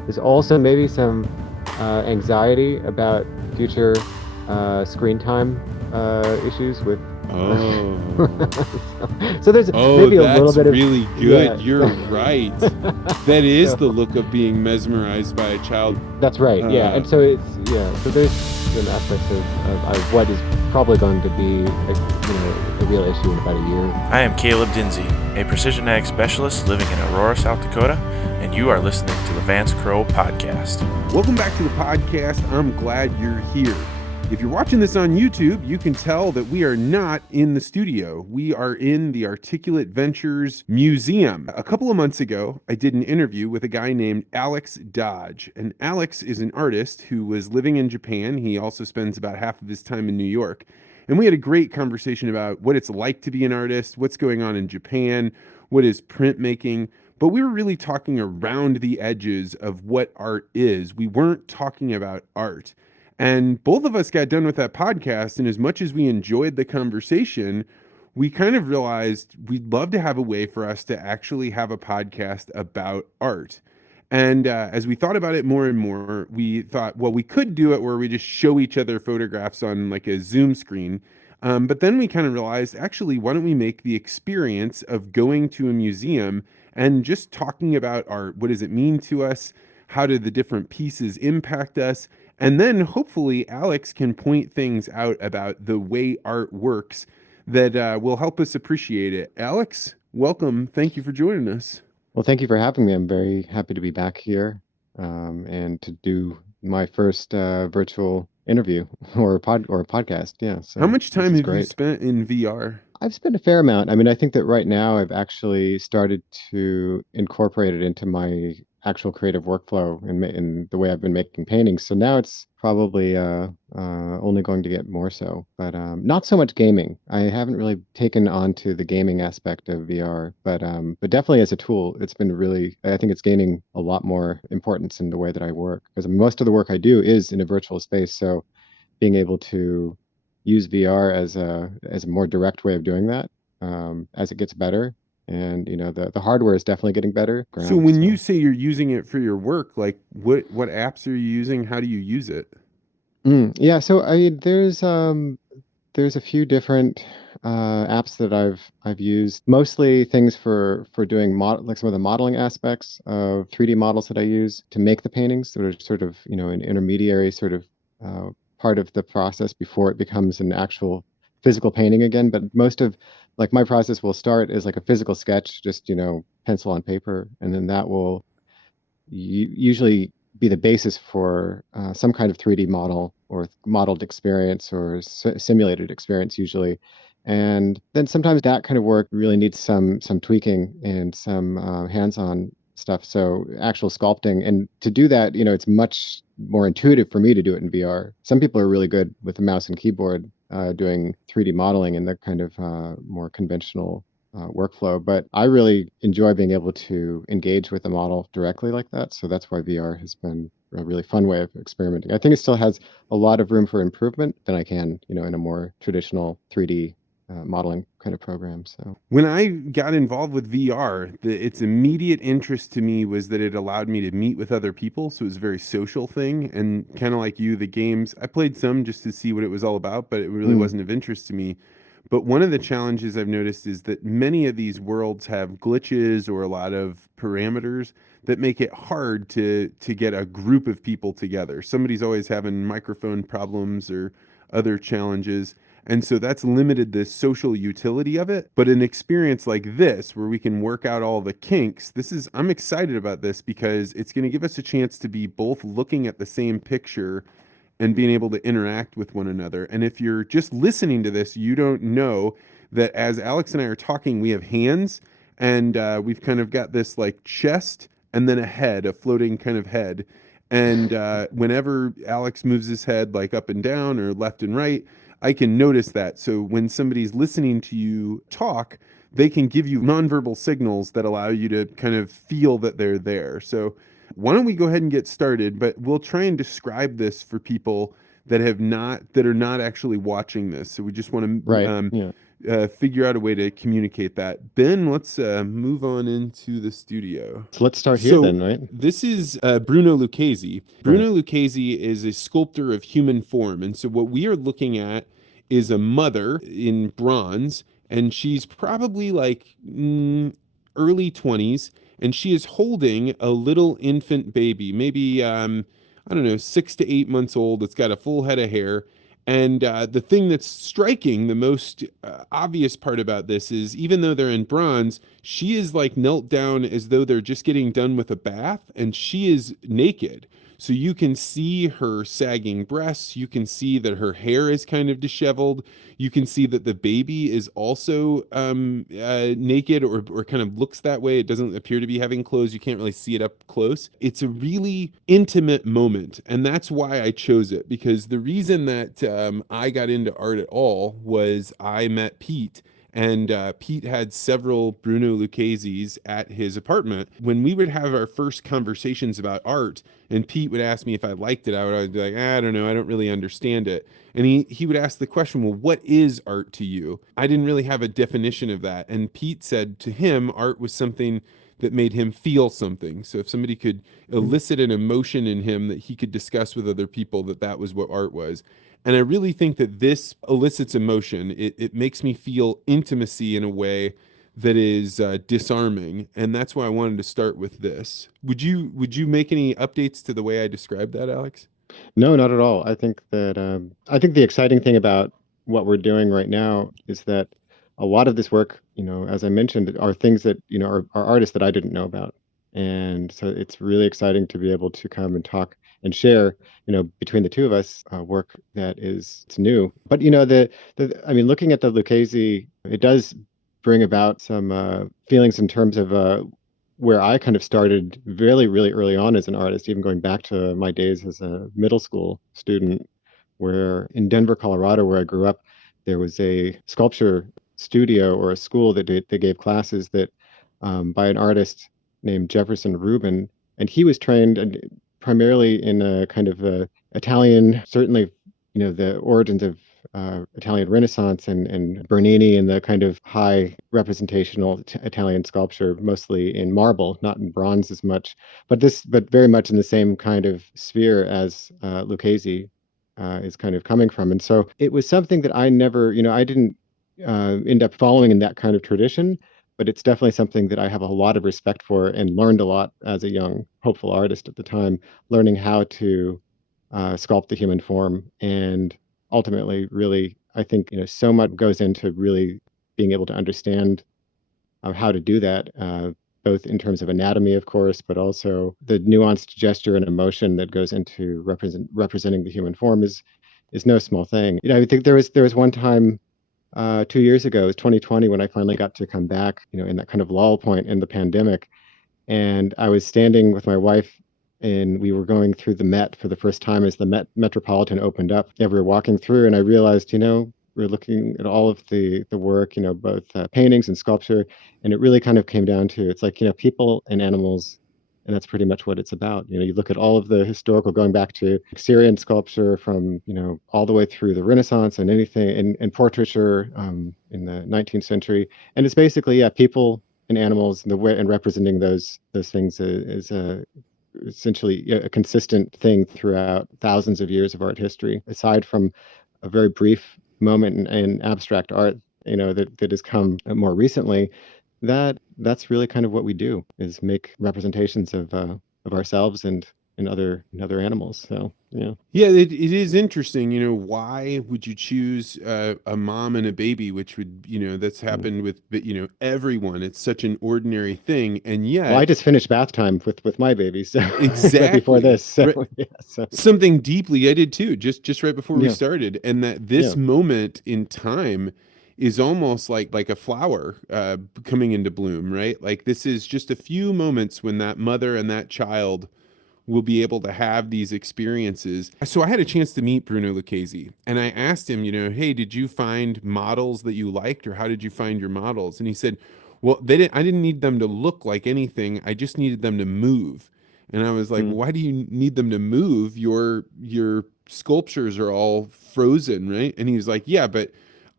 There's also maybe some anxiety about future screen time issues with. Oh. So there's Oh, maybe a little that's bit of really good. yeah. You're right. That is So the look of being mesmerized by a child. that's right. Yeah, and so it's so there's some aspects of what is probably going to be a real issue in about a year. I am Caleb Dinsey, a precision ag specialist living in Aurora, South Dakota, and you are listening to the Vance Crow Podcast. Welcome back to the podcast. I'm glad you're here. If you're watching this on YouTube, you can tell that we are not in the studio. We are in the Articulate Ventures Museum. A couple of months ago, I did an interview with a guy named Alex Dodge. And Alex is an artist who was living in Japan. He also spends about half of his time in New York. And we had a great conversation about what it's like to be an artist, what's going on in Japan, what is printmaking. But we were really talking around the edges of what art is. We weren't talking about art. And both of us got done with that podcast. And as much as we enjoyed the conversation, we kind of realized we'd love to have a way for us to actually have a podcast about art. And as we thought about it more and more, we thought, well, we could do it where we just show each other photographs on like a Zoom screen. But then we kind of realized, actually, why don't we make the experience of going to a museum and just talking about art? What does it mean to us? How do the different pieces impact us? And then hopefully Alex can point things out about the way art works that will help us appreciate it. Alex, welcome. Thank you for joining us. Well, thank you for having me. I'm very happy to be back here and to do my first virtual interview or podcast. Yeah. So how much time have you great. spent in VR? I've spent a fair amount. I mean, I think that right now I've actually started to incorporate it into my actual creative workflow in the way I've been making paintings. So now it's probably only going to get more so, but not so much gaming. I haven't really taken on to the gaming aspect of VR, but definitely as a tool, it's been really, I think it's gaining a lot more importance in the way that I work, because most of the work I do is in a virtual space. So being able to use VR as a more direct way of doing that as it gets better. And the hardware is definitely getting better. So when you say you're using it for your work, like what apps are you using? How do you use it? Yeah, so there's a few different apps that I've used. Mostly things for doing like some of the modeling aspects of 3D models that I use to make the paintings, that are sort of an intermediary sort of part of the process before it becomes an actual physical painting again. But most of like my process will start as like a physical sketch, just pencil on paper, and then that will usually be the basis for some kind of 3D model or modeled experience or simulated experience usually. And then sometimes that kind of work really needs some tweaking and some hands-on stuff. So actual sculpting, and to do that, it's much more intuitive for me to do it in VR. Some people are really good with a mouse and keyboard doing 3D modeling in the kind of more conventional workflow, but I really enjoy being able to engage with the model directly like that. So that's why VR has been a really fun way of experimenting. I think it still has a lot of room for improvement than I can, in a more traditional 3D modeling kind of program. So when I got involved with VR, its immediate interest to me was that it allowed me to meet with other people. So it was a very social thing. And kind of like you, the games, I played some just to see what it was all about, but it really wasn't of interest to me. But one of the challenges I've noticed is that many of these worlds have glitches or a lot of parameters that make it hard to get a group of people together. Somebody's always having microphone problems or other challenges. And so that's limited the social utility of it. But an experience like this, where we can work out all the kinks, I'm excited about this because it's going to give us a chance to be both looking at the same picture and being able to interact with one another. And if you're just listening to this, you don't know that as Alex and I are talking, we have hands, and we've kind of got this like chest and then a head, a floating kind of head. And whenever Alex moves his head like up and down or left and right, I can notice that. So when somebody's listening to you talk, they can give you nonverbal signals that allow you to kind of feel that they're there. So why don't we go ahead and get started, but we'll try and describe this for people that are not actually watching this. So we just want to figure out a way to communicate that. Ben, let's move on into the studio. So let's start here So then, right? this is Bruno Luchesi. Right. Bruno Luchesi is a sculptor of human form. And so what we are looking at is a mother in bronze, and she's probably like early 20s, and she is holding a little infant baby, maybe, I don't know, 6 to 8 months old. It's got a full head of hair. And the thing that's striking, the most obvious part about this is even though they're in bronze, she is like knelt down as though they're just getting done with a bath, and she is naked. So you can see her sagging breasts. You can see that her hair is kind of disheveled. You can see that the baby is also naked or kind of looks that way. It doesn't appear to be having clothes. You can't really see it up close. It's a really intimate moment. And that's why I chose it, because the reason that I got into art at all was I met Pete. And Pete had several Bruno Luchesis at his apartment. When we would have our first conversations about art, and Pete would ask me if I liked it, I would always be like, I don't know, I don't really understand it. And he would ask the question, well, what is art to you? I didn't really have a definition of that. And Pete said to him, art was something that made him feel something. So if somebody could elicit an emotion in him that he could discuss with other people, that was what art was. And I really think that this elicits emotion. It makes me feel intimacy in a way that is disarming, and that's why I wanted to start with this. Would you make any updates to the way I described that, Alex? No, not at all. I think the exciting thing about what we're doing right now is that a lot of this work, as I mentioned, are things that, are artists that I didn't know about. And so it's really exciting to be able to come and talk and share, between the two of us, work that it's new. But, I mean, looking at the Lucchese, it does bring about some feelings in terms of where I kind of started really, really early on as an artist, even going back to my days as a middle school student, where in Denver, Colorado, where I grew up, there was a sculpture studio or a school that they gave classes that by an artist named Jefferson Rubin, and he was trained primarily in a kind of Italian, certainly, the origins of Italian Renaissance and Bernini and the kind of high representational Italian sculpture, mostly in marble, not in bronze as much, but very much in the same kind of sphere as Lucchesi is kind of coming from. And so it was something that I never, I didn't end up following in that kind of tradition, but it's definitely something that I have a lot of respect for and learned a lot as a young, hopeful artist at the time, learning how to sculpt the human form. And ultimately, really, I think, so much goes into really being able to understand how to do that, both in terms of anatomy, of course, but also the nuanced gesture and emotion that goes into representing the human form is no small thing. I think there was one time 2 years ago, it was 2020, when I finally got to come back, in that kind of lull point in the pandemic. And I was standing with my wife, and we were going through the Met for the first time as the Metropolitan opened up. Yeah, we were walking through, and I realized, we're looking at all of the work, both paintings and sculpture, and it really kind of came down to, it's like, people and animals, and that's pretty much what it's about. You look at all of the historical, going back to Syrian sculpture from, all the way through the Renaissance and anything in portraiture in the 19th century, and it's basically, yeah, people and animals, and the way and representing those things is essentially a consistent thing throughout thousands of years of art history, aside from a very brief moment in abstract art, that has come more recently. That's really kind of what we do, is make representations of ourselves and other animals. So yeah, it is interesting. Why would you choose a mom and a baby, which would, that's happened with everyone. It's such an ordinary thing, and yet, well, I just finished bath time with my baby, so exactly right before this. So, right. Yeah, so. Something deeply, I did too, just right before we Yeah. started, and that this moment in time is almost like a flower coming into bloom, right? Like this is just a few moments when that mother and that child will be able to have these experiences. So I had a chance to meet Bruno Luchesi, and I asked him, hey, did you find models that you liked, or how did you find your models? And he said, well, I didn't need them to look like anything. I just needed them to move. And I was like, why do you need them to move? Your sculptures are all frozen, right? And he was like, yeah, but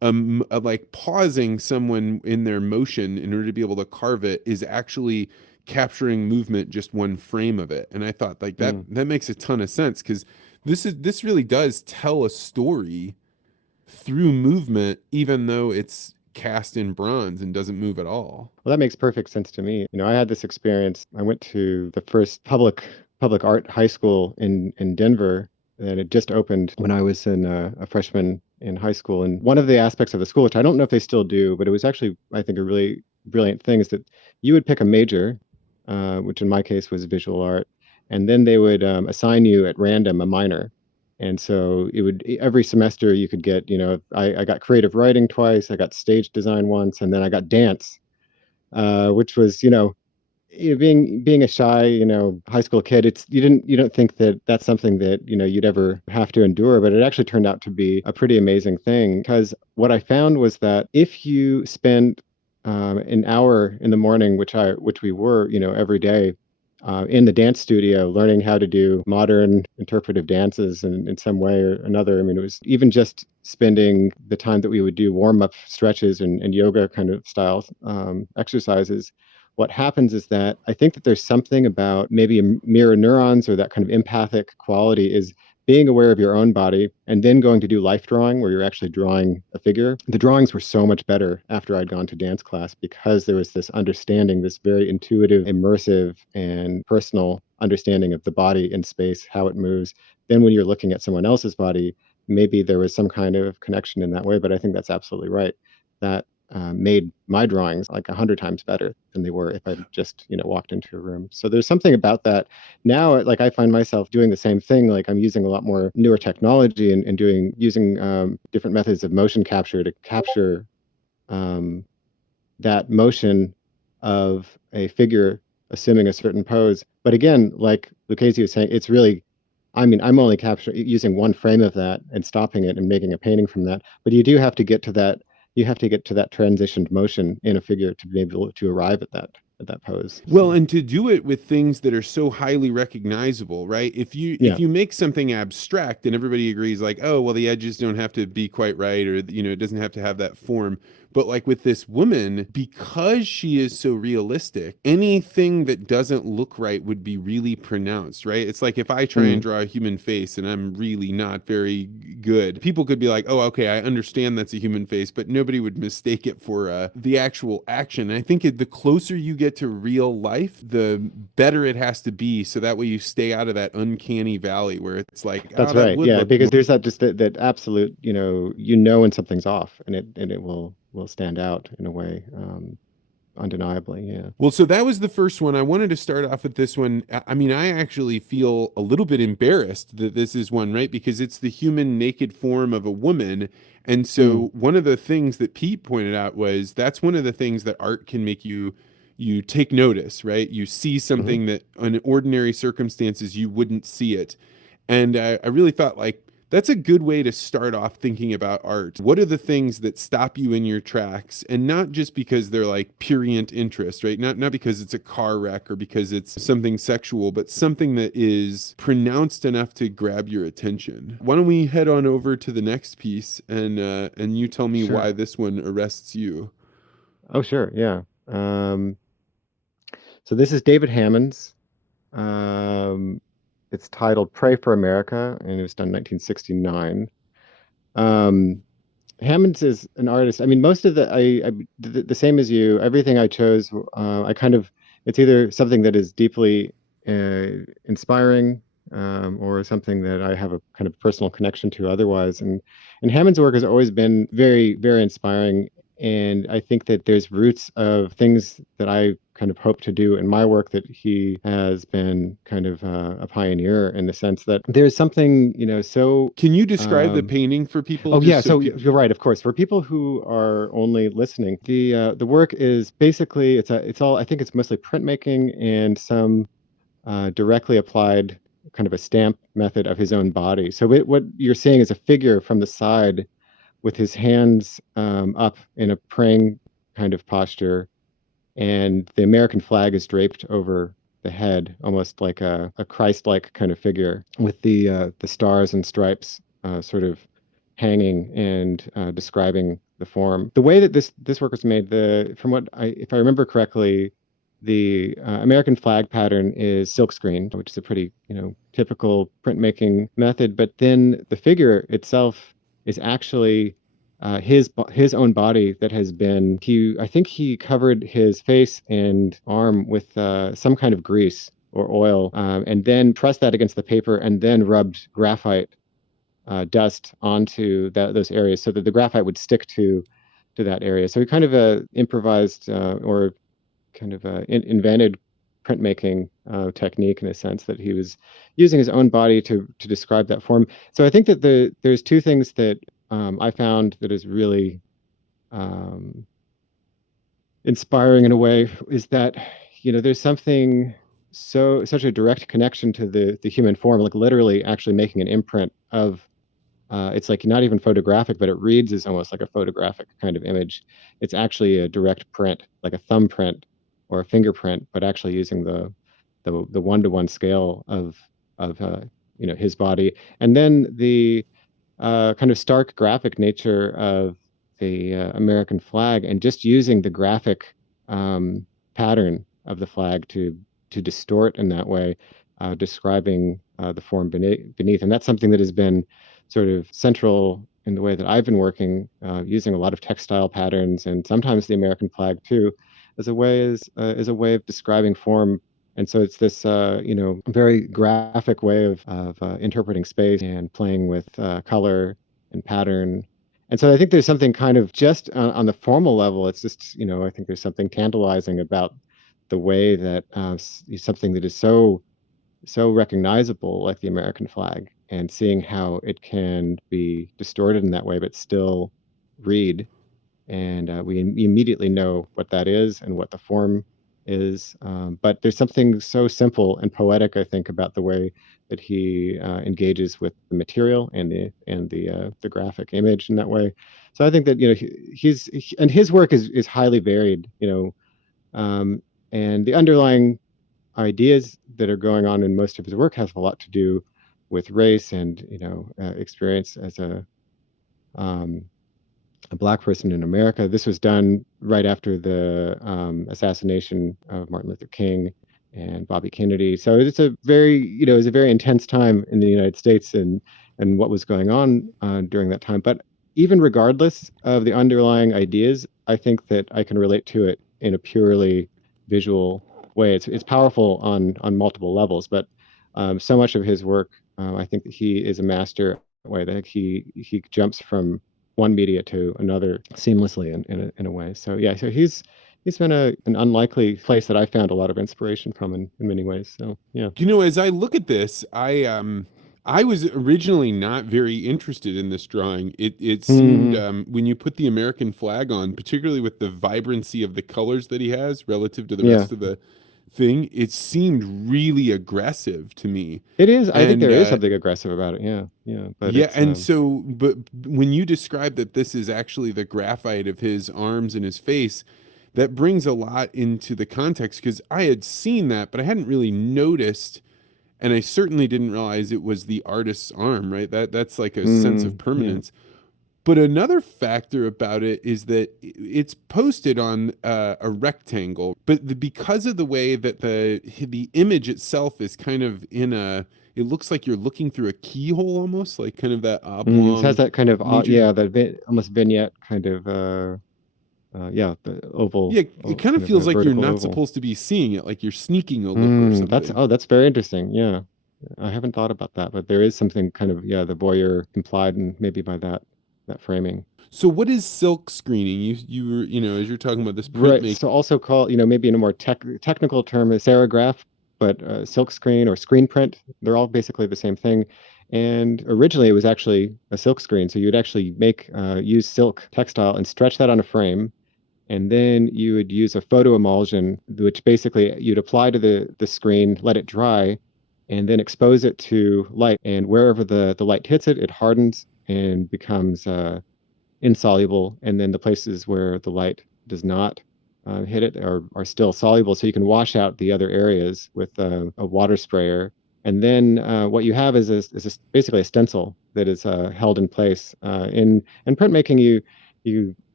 like pausing someone in their motion in order to be able to carve it is actually capturing movement, just one frame of it. And I thought like that makes a ton of sense, because this really does tell a story through movement, even though it's cast in bronze and doesn't move at all. Well, that makes perfect sense to me. I had this experience. I went to the first public art high school in Denver, and it just opened when I was a freshman in high school. And one of the aspects of the school, which I don't know if they still do, but it was actually, I think, a really brilliant thing, is that you would pick a major, which in my case was visual art, and then they would assign you at random a minor. And so it would, every semester you could get, I got creative writing twice, I got stage design once, and then I got dance, which was, being a shy, high school kid, you don't think that that's something that, you'd ever have to endure, but it actually turned out to be a pretty amazing thing. Because what I found was that if you spend an hour in the morning, which we were, every day, in the dance studio, learning how to do modern interpretive dances in some way or another. I mean, it was even just spending the time that we would do warm-up stretches and yoga kind of style exercises. What happens is that I think that there's something about maybe mirror neurons, or that kind of empathic quality, is being aware of your own body and then going to do life drawing, where you're actually drawing a figure. The drawings were so much better after I'd gone to dance class, because there was this understanding, this very intuitive, immersive, and personal understanding of the body in space, how it moves. Then when you're looking at someone else's body, maybe there was some kind of connection in that way. But I think that's absolutely right. That made my drawings like 100 times better than they were if I just, walked into a room. So there's something about that. Now, like, I find myself doing the same thing. Like, I'm using a lot more newer technology and using different methods of motion capture to capture that motion of a figure assuming a certain pose. But again, like Luchesi was saying, it's really, I'm only using one frame of that and stopping it and making a painting from that. But you do have to get to that. You have to get to that transitioned motion in a figure to be able to arrive at that pose. Well, and to do it with things that are so highly recognizable, right? If you make something abstract and everybody agrees, like, oh, well, the edges don't have to be quite right, or it doesn't have to have that form. But like with this woman, because she is so realistic, anything that doesn't look right would be really pronounced, right? It's like if I try and draw a human face and I'm really not very good, people could be like, oh, okay, I understand that's a human face, but nobody would mistake it for the actual action. And I think the closer you get to real life, the better it has to be, so that way you stay out of that uncanny valley where it's like, that's right, yeah, because there's that absolute, when something's off, and it will stand out in a way, undeniably. Yeah. Well, so that was the first one. I wanted to start off with this one. I mean, I actually feel a little bit embarrassed that this is one, right? Because it's the human naked form of a woman. And so one of the things that Pete pointed out was that's one of the things that art can make you take notice, right? You see something that in ordinary circumstances you wouldn't see it. And I really thought, like, that's a good way to start off thinking about art. What are the things that stop you in your tracks? And not just because they're like prurient interest, right? Not because it's a car wreck or because it's something sexual, but something that is pronounced enough to grab your attention. Why don't we head on over to the next piece, and you tell me why this one arrests you. Oh, sure. Yeah. So this is David Hammons. It's titled Pray for America, and it was done in 1969. Hammons is an artist. I mean, most of the same as you, everything I chose, it's either something that is deeply inspiring, or something that I have a kind of personal connection to otherwise. And Hammons' work has always been very, very inspiring. And I think that there's roots of things that I kind of hope to do in my work that he has been kind of a pioneer, in the sense that there's something, so... Can you describe the painting for people? Oh, yeah. So you're right, of course. For people who are only listening, the work is basically, I think it's mostly printmaking and some directly applied kind of a stamp method of his own body. So what you're seeing is a figure from the side with his hands up in a praying kind of posture, and the American flag is draped over the head, almost like a Christ-like kind of figure, with the stars and stripes sort of hanging and describing the form. The way that this work was made, if I remember correctly, the American flag pattern is silkscreen, which is a pretty, typical printmaking method. But then the figure itself is actually his own body that has been. I think he covered his face and arm with some kind of grease or oil, and then pressed that against the paper, and then rubbed graphite dust onto those areas so that the graphite would stick to that area. So he kind of improvised or kind of invented printmaking technique in a sense, that he was using his own body to describe that form. So I think that there's two things that I found that is really inspiring in a way, is that there's such a direct connection to the human form, like literally actually making an imprint of. It's like not even photographic, but it reads as almost like a photographic kind of image. It's actually a direct print, like a thumbprint or a fingerprint, but actually using the one-to-one scale of his body. And then the kind of stark graphic nature of the American flag, and just using the graphic pattern of the flag to distort in that way, describing the form beneath. And that's something that has been sort of central in the way that I've been working, using a lot of textile patterns, and sometimes the American flag too, as a way of describing form. And so it's this very graphic way of interpreting space and playing with color and pattern. And so I think there's something kind of just on the formal level. It's just I think there's something tantalizing about the way that something that is so recognizable, like the American flag, and seeing how it can be distorted in that way, but still read. And we immediately know what that is and what the form is. But there's something so simple and poetic, I think, about the way that he engages with the material and the graphic image in that way. So I think that his work is highly varied. And the underlying ideas that are going on in most of his work has a lot to do with race and experience as a Black person in America. This was done right after the assassination of Martin Luther King and Bobby Kennedy. So it's a very it was a very intense time in the United States and what was going on during that time. But even regardless of the underlying ideas, I think that I can relate to it in a purely visual way. It's powerful on multiple levels, but so much of his work, I think that he is a master way that he jumps from one media to another seamlessly in a way. So yeah, so he's been an unlikely place that I found a lot of inspiration from in many ways. So yeah. As I look at this, I was originally not very interested in this drawing. It seemed when you put the American flag on, particularly with the vibrancy of the colors that he has relative to the rest of the thing, it seemed really aggressive to me. It is. I think there is something aggressive about it. Yeah. But but when you describe that this is actually the graphite of his arms and his face, that brings a lot into the context, because I had seen that, but I hadn't really noticed. And I certainly didn't realize it was the artist's arm, right? That's like a sense of permanence. Yeah. But another factor about it is that it's posted on a rectangle, but because of the way that the image itself is kind of it looks like you're looking through a keyhole almost, like kind of that oblong. It has that kind of almost vignette kind of. The oval. Yeah, it kind of feels like you're not supposed to be seeing it, like you're sneaking a look or something. That's very interesting. Yeah, I haven't thought about that, but there is something kind of the voyeur implied, and maybe by that framing. So what is silk screening? You were as you're talking about this printmaking. Right. So also called maybe in a more technical term, is serigraph, but silk screen or screen print. They're all basically the same thing. And originally it was actually a silk screen. So you'd actually use silk textile and stretch that on a frame. And then you would use a photo emulsion, which basically you'd apply to the screen, let it dry, and then expose it to light. And wherever the light hits it, it hardens and becomes insoluble. And then the places where the light does not hit it are still soluble. So you can wash out the other areas with a water sprayer. And then what you have is basically a stencil that is held in place. In printmaking, you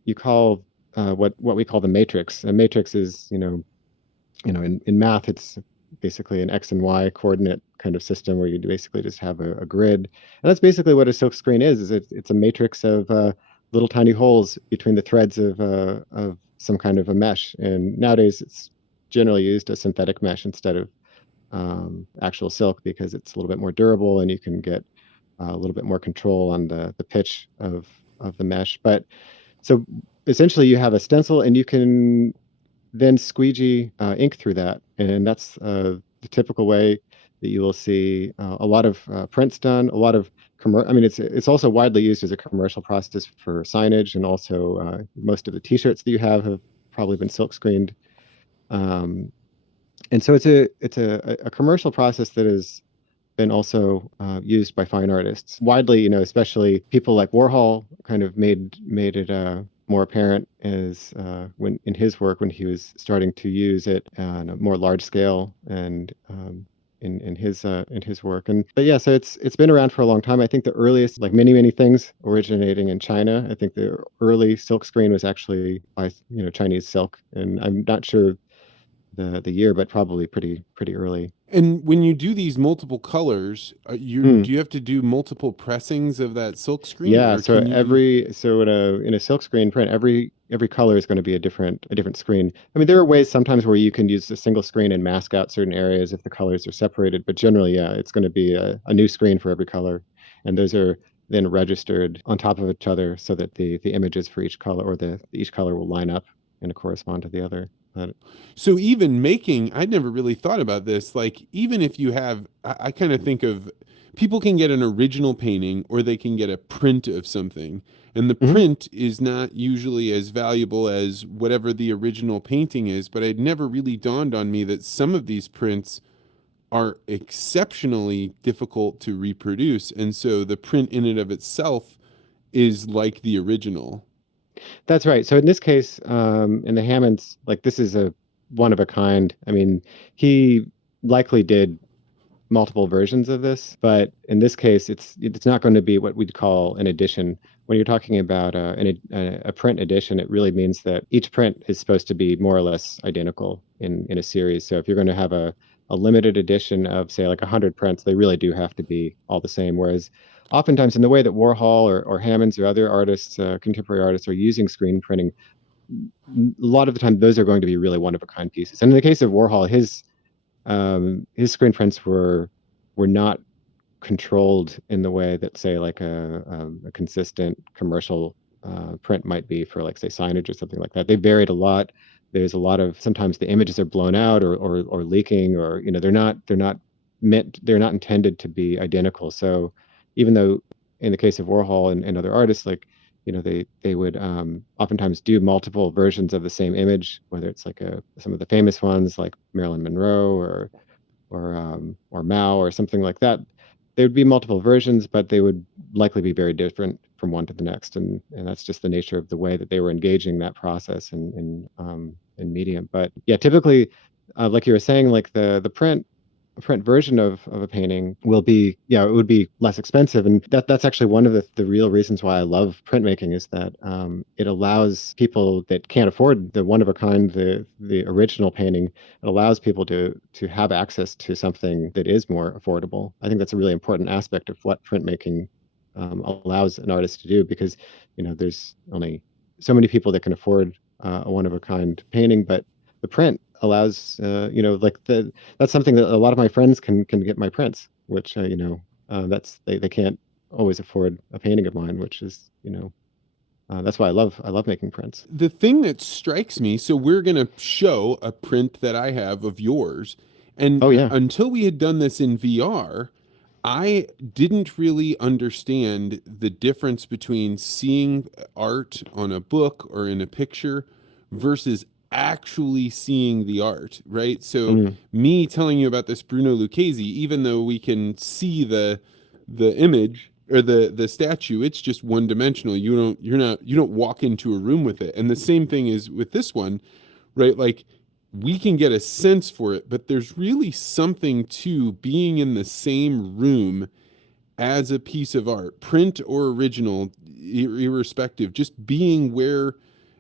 you call what we call the matrix. A matrix is, in math, it's basically an X and Y coordinate kind of system where you basically just have a grid. And that's basically what a silk screen is it's a matrix of little tiny holes between the threads of some kind of a mesh. And nowadays it's generally used as synthetic mesh instead of actual silk because it's a little bit more durable and you can get a little bit more control on the pitch of the mesh. But so essentially you have a stencil and you can then squeegee ink through that. And that's the typical way that you will see a lot of prints done, a lot of it's also widely used as a commercial process for signage, and also most of the T-shirts that you have probably been silk screened. And so it's a commercial process that has been also used by fine artists widely. Especially people like Warhol kind of made it more apparent as when in his work when he was starting to use it on a more large scale and in his work. But yeah, so it's been around for a long time. I think the earliest, like many things originating in China. I think the early silk screen was actually by Chinese silk, and I'm not sure the year, but probably pretty early. And when you do these multiple colors, do you have to do multiple pressings of that silk screen? Yeah, or so can you in a silk screen print, every color is going to be a different screen. I mean, there are ways sometimes where you can use a single screen and mask out certain areas if the colors are separated, but generally, yeah, it's going to be a new screen for every color, and those are then registered on top of each other so that the images for each color or each color will line up and correspond to the other. So even making, I never really thought about this. Like, even if you have, I kind of think of people can get an original painting or they can get a print of something. And the print is not usually as valuable as whatever the original painting is. But it never really dawned on me that some of these prints are exceptionally difficult to reproduce. And so the print in and of itself is like the original. That's right. So in this case, in the Hammonds, like this is a one of a kind. I mean, he likely did multiple versions of this, but in this case, it's not going to be what we'd call an edition. When you're talking about a print edition, it really means that each print is supposed to be more or less identical in a series. So if you're going to have a limited edition of, say, like 100 prints, they really do have to be all the same. Whereas oftentimes in the way that Warhol or Hammonds or other artists, contemporary artists, are using screen printing, a lot of the time those are going to be really one of a kind pieces. And in the case of Warhol, his screen prints were not controlled in the way that, say, like a consistent commercial print might be for, like, say, signage or something like that. They varied a lot. There's a lot of, sometimes the images are blown out or leaking, or they're not intended to be identical. So even though in the case of Warhol and other artists, like, they would oftentimes do multiple versions of the same image, whether it's like some of the famous ones like Marilyn Monroe or Mao or something like that. There would be multiple versions, but they would likely be very different from one to the next, and that's just the nature of the way that they were engaging that process in medium. But yeah, typically, like you were saying, like the print version of a painting will be, it would be less expensive, and that's actually one of the real reasons why I love printmaking, is that it allows people that can't afford the one of a kind, the original painting. It allows people to have access to something that is more affordable. I think that's a really important aspect of what printmaking allows an artist to do, because there's only so many people that can afford a one of a kind painting, but the print allows that's something that a lot of my friends can get my prints, which that's they can't always afford a painting of mine, which is that's why I love making prints. The thing that strikes me, so we're going to show a print that I have of yours, and Oh yeah. until we had done this in VR, I didn't really understand the difference between seeing art on a book or in a picture versus actually seeing the art, right? So me telling you about this Bruno Luchesi, even though we can see the image or the statue, it's just one dimensional. You don't walk into a room with it. And the same thing is with this one, right? Like, we can get a sense for it, but there's really something to being in the same room as a piece of art, print or original, irrespective, just being where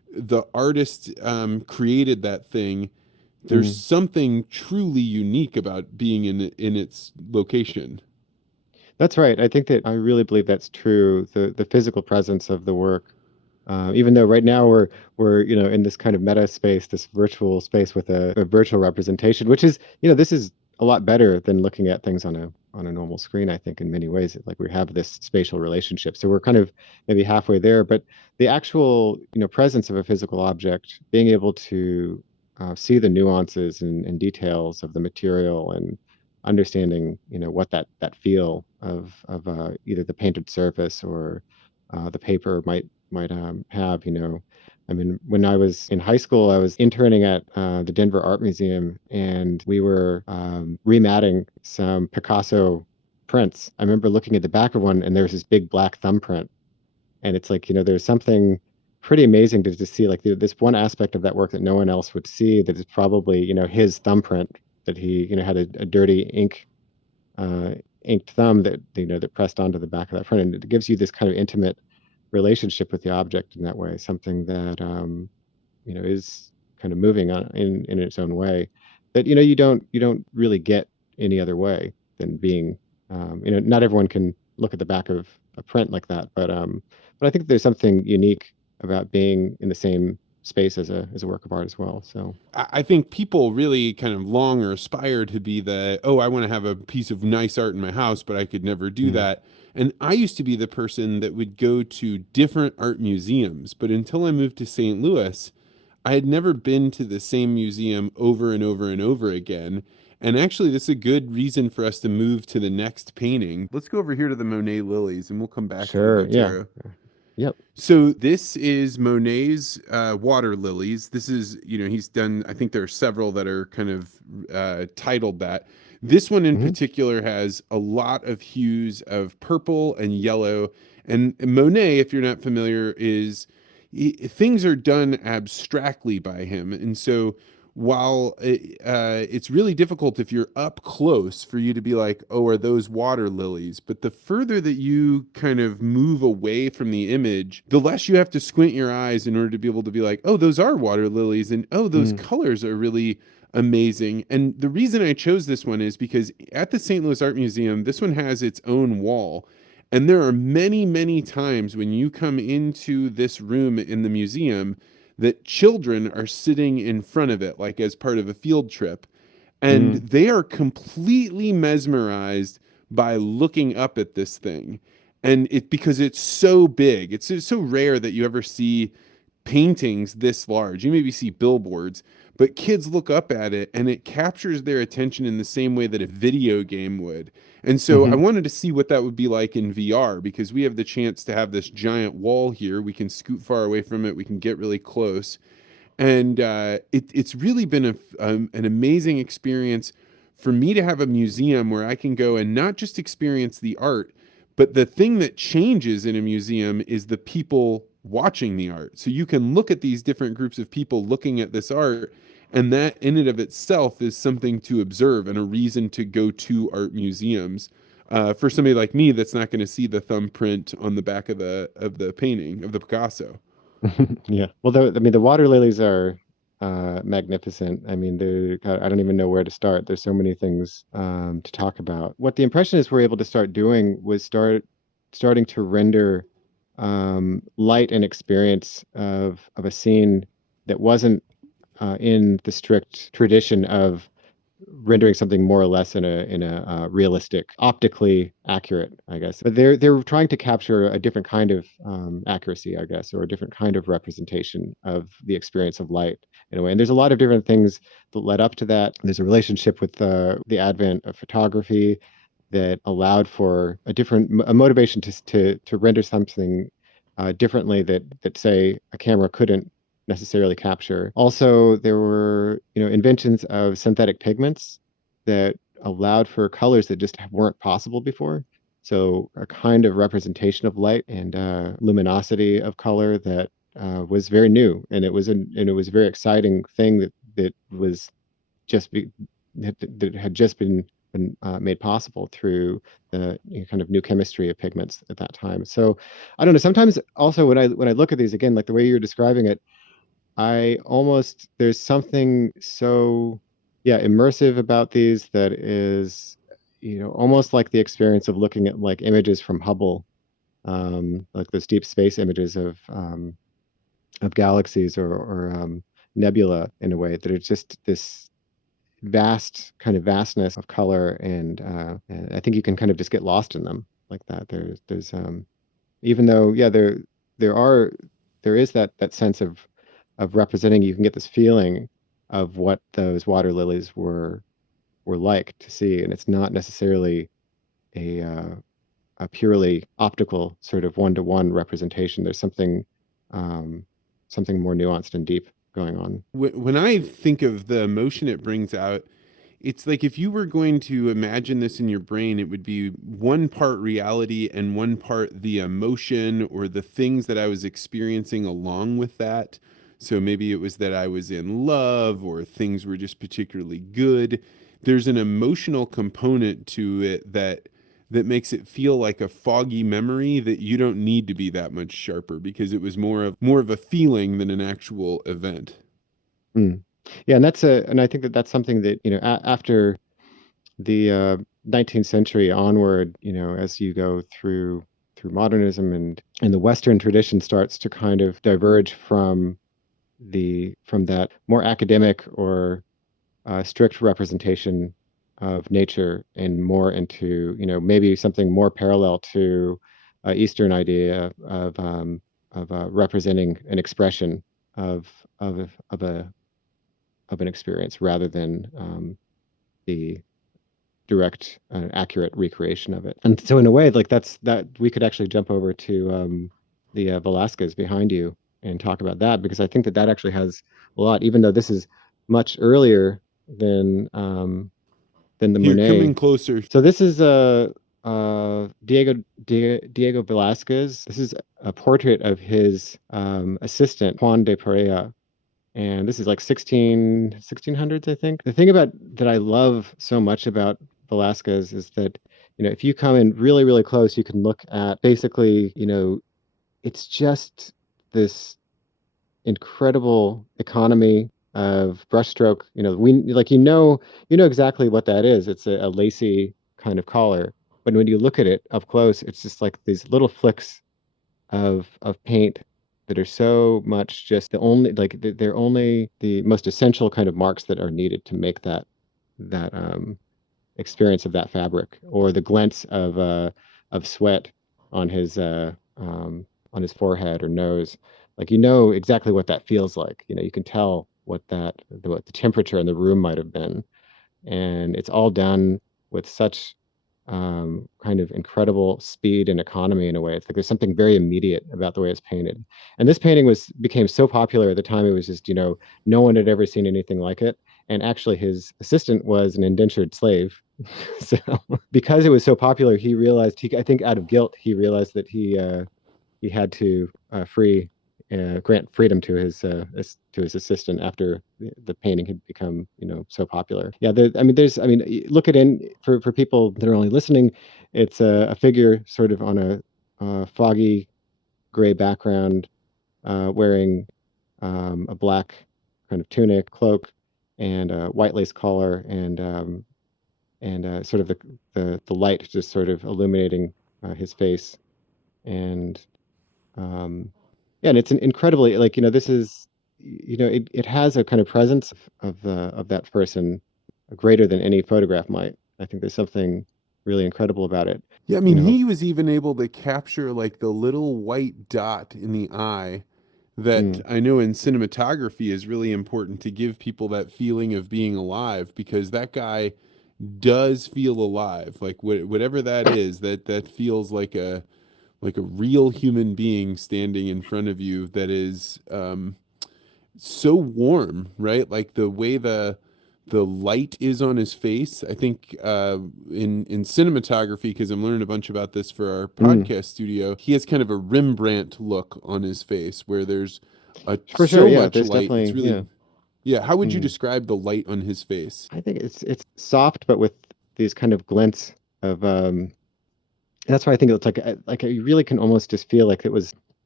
the artist created that thing, there's Mm. something truly unique about being in its location. That's right. I think that I really believe that's true. The physical presence of the work, even though right now we're in this kind of meta space, this virtual space with a virtual representation, which is this is a lot better than looking at things on a normal screen. I think in many ways, like we have this spatial relationship, so we're kind of maybe halfway there. But the actual presence of a physical object, being able to see the nuances and details of the material and understanding what that feel of either the painted surface or the paper might have. I mean, when I was in high school, I was interning at the Denver Art Museum, and we were rematting some Picasso prints. I remember looking at the back of one, and there was this big black thumbprint, and it's like there's something pretty amazing to see, like this one aspect of that work that no one else would see, that is probably his thumbprint, that he had a dirty uh, inked thumb that that pressed onto the back of that print, and it gives you this kind of intimate relationship with the object in that way, something that is kind of moving on in its own way, that you don't really get any other way than being not everyone can look at the back of a print like that, but I think there's something unique about being in the same space as a work of art as well. So I think people really kind of long or aspire to be oh, I want to have a piece of nice art in my house, but I could never do mm, that. And I used to be the person that would go to different art museums, but until I moved to St. Louis, I had never been to the same museum over and over and over again. And actually, this is a good reason for us to move to the next painting. Let's go over here to the Monet Lilies, and we'll come back to the sure, yeah, Botero. yep. So this is Monet's water lilies. This is, he's done, I think there are several that are kind of titled that. This one in Hmm. particular has a lot of hues of purple and yellow. And Monet, if you're not familiar, things are done abstractly by him. And so while it's really difficult if you're up close for you to be like, oh, are those water lilies? But the further that you kind of move away from the image, the less you have to squint your eyes in order to be able to be like, oh, those are water lilies. And oh, those Mm, colors are really amazing. And the reason I chose this one is because at the St. Louis Art Museum, this one has its own wall. And there are many, many times when you come into this room in the museum that children are sitting in front of it, like as part of a field trip, and mm, they are completely mesmerized by looking up at this thing. And because it's so big, it's so rare that you ever see paintings this large. You maybe see billboards, but kids look up at it and it captures their attention in the same way that a video game would. And so I hmm. wanted to see what that would be like in VR, because we have the chance to have this giant wall here. We can scoot far away from it. We can get really close. And it's really been an amazing experience for me to have a museum where I can go and not just experience the art, but the thing that changes in a museum is the people watching the art. So you can look at these different groups of people looking at this art, and that in and of itself is something to observe and a reason to go to art museums. For somebody like me that's not going to see the thumbprint on the back of the painting of the Picasso. Yeah. Well, I mean, the water lilies are magnificent. I mean, God, I don't even know where to start. There's so many things to talk about. What the Impressionists were able to start doing was starting to render light and experience of a scene that wasn't in the strict tradition of rendering something more or less in a realistic, optically accurate, I guess. But they're trying to capture a different kind of accuracy, I guess, or a different kind of representation of the experience of light in a way. And there's a lot of different things that led up to that. There's a relationship with the advent of photography that allowed for a motivation to render something differently that say a camera couldn't necessarily capture. Also, there were inventions of synthetic pigments that allowed for colors that just weren't possible before. So a kind of representation of light and luminosity of color that was very new, and it was a very exciting thing that was just that had just been made possible through the kind of new chemistry of pigments at that time. So I don't know. Sometimes also when I look at these again, like the way you're describing it, there's something so, yeah, immersive about these that is, almost like the experience of looking at like images from Hubble, like those deep space images of galaxies or nebula in a way that are just this vast kind of vastness of color, and I think you can kind of just get lost in them like that. There's even though, yeah, there is that sense of representing. You can get this feeling of what those water lilies were like to see, and it's not necessarily a a purely optical sort of one-to-one representation. There's um, something more nuanced and deep going on. When I think of the emotion it brings out, it's like if you were going to imagine this in your brain, it would be one part reality and one part the emotion or the things that I was experiencing along with that. So maybe it was that I was in love or things were just particularly good. There's an emotional component to it that makes it feel like a foggy memory that you don't need to be that much sharper because it was more of a feeling than an actual event. Mm. Yeah, and I think that's something that, after the 19th century onward, as you go through modernism and the Western tradition starts to kind of diverge from that more academic or strict representation of nature and more into, maybe something more parallel to Eastern idea of representing an expression of of an experience rather than the direct, accurate recreation of it. And so, in a way, like that we could actually jump over to the Velázquez behind you and talk about that, because I think that actually has a lot, even though this is much earlier than the Here, coming Monet. closer. So this is Diego Velázquez. This is a portrait of his assistant Juan de Pareja, and this is like 1600s, I think. The thing about that I love so much about Velázquez is that, if you come in really, really close, you can look at basically, it's just this incredible economy of brushstroke. You know exactly what that is. It's a lacy kind of collar, but when you look at it up close, it's just like these little flicks of paint that are so much just they're only the most essential kind of marks that are needed to make that experience of that fabric, or the glints of sweat on his forehead or nose. Like, exactly what that feels like. You can tell what the temperature in the room might have been, and it's all done with such kind of incredible speed and economy in a way. It's like there's something very immediate about the way it's painted. And this painting became so popular at the time. It was just, no one had ever seen anything like it. And actually, his assistant was an indentured slave. So, because it was so popular, he realized I think out of guilt, he realized that he had to grant freedom to his assistant after the painting had become, so popular. Yeah, look at in for people that are only listening, it's a figure sort of on a foggy gray background, wearing a black kind of tunic, cloak, and a white lace collar, and sort of the light just sort of illuminating his face. And yeah, and it's an incredibly, like, this is, it has a kind of presence of that person greater than any photograph might. I think there's something really incredible about it. Yeah, I mean, he was even able to capture like the little white dot in the eye that I know in cinematography is really important to give people that feeling of being alive, because that guy does feel alive. Like whatever that is, that feels like a real human being standing in front of you that is so warm, right? Like the way the light is on his face. I think in cinematography, because I'm learning a bunch about this for our podcast studio, he has kind of a Rembrandt look on his face where there's For sure, so yeah, much there's light. definitely, It's really, yeah. yeah. How would you describe the light on his face? I think it's soft, but with these kind of glints of that's why I think it's like you really can almost just feel like it was